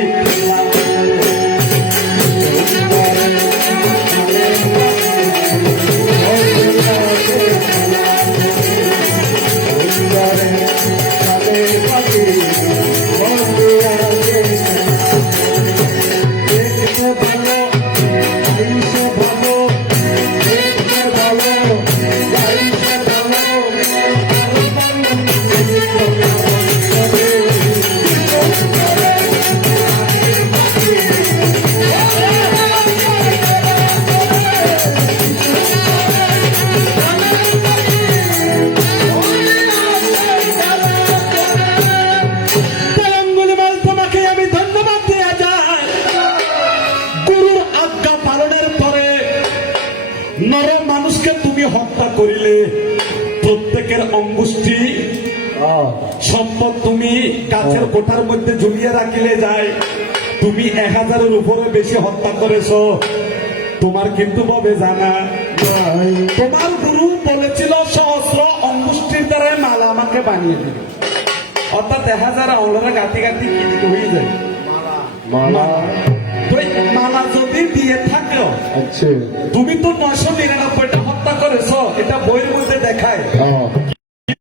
তোমাকে আমি ধন্যবাদ দেওয়া যায় গুরুর আজ্ঞা পালনের পরে নরম মানুষকে তুমি হত্যা করিলে প্রত্যেকের অঙ্গুষ্ঠী আহ, সম্পদ তুমি গাছের কোঠার মধ্যে ঝুলিয়ে রাখিলে যায় তুমি 1000-এর উপরে বেশি হত্যা করেছো তোমার কিন্তু ববে জানা নাই। তোমার গুরু বলেছিল সহস্র অঙ্গুষ্ঠীর দ্বারা মালা আমাকে বানিয়ে দিবে অর্থাৎ 1000 আঙুলের গাঁথি গাঁথি কি দিতে হয়ে যায় মালা তো এই মালা যদি দিয়ে থাকো আছে। তুমি তো 999টা হত্যা করেছো এটা বইয়ের মধ্যে দেখায় আহ,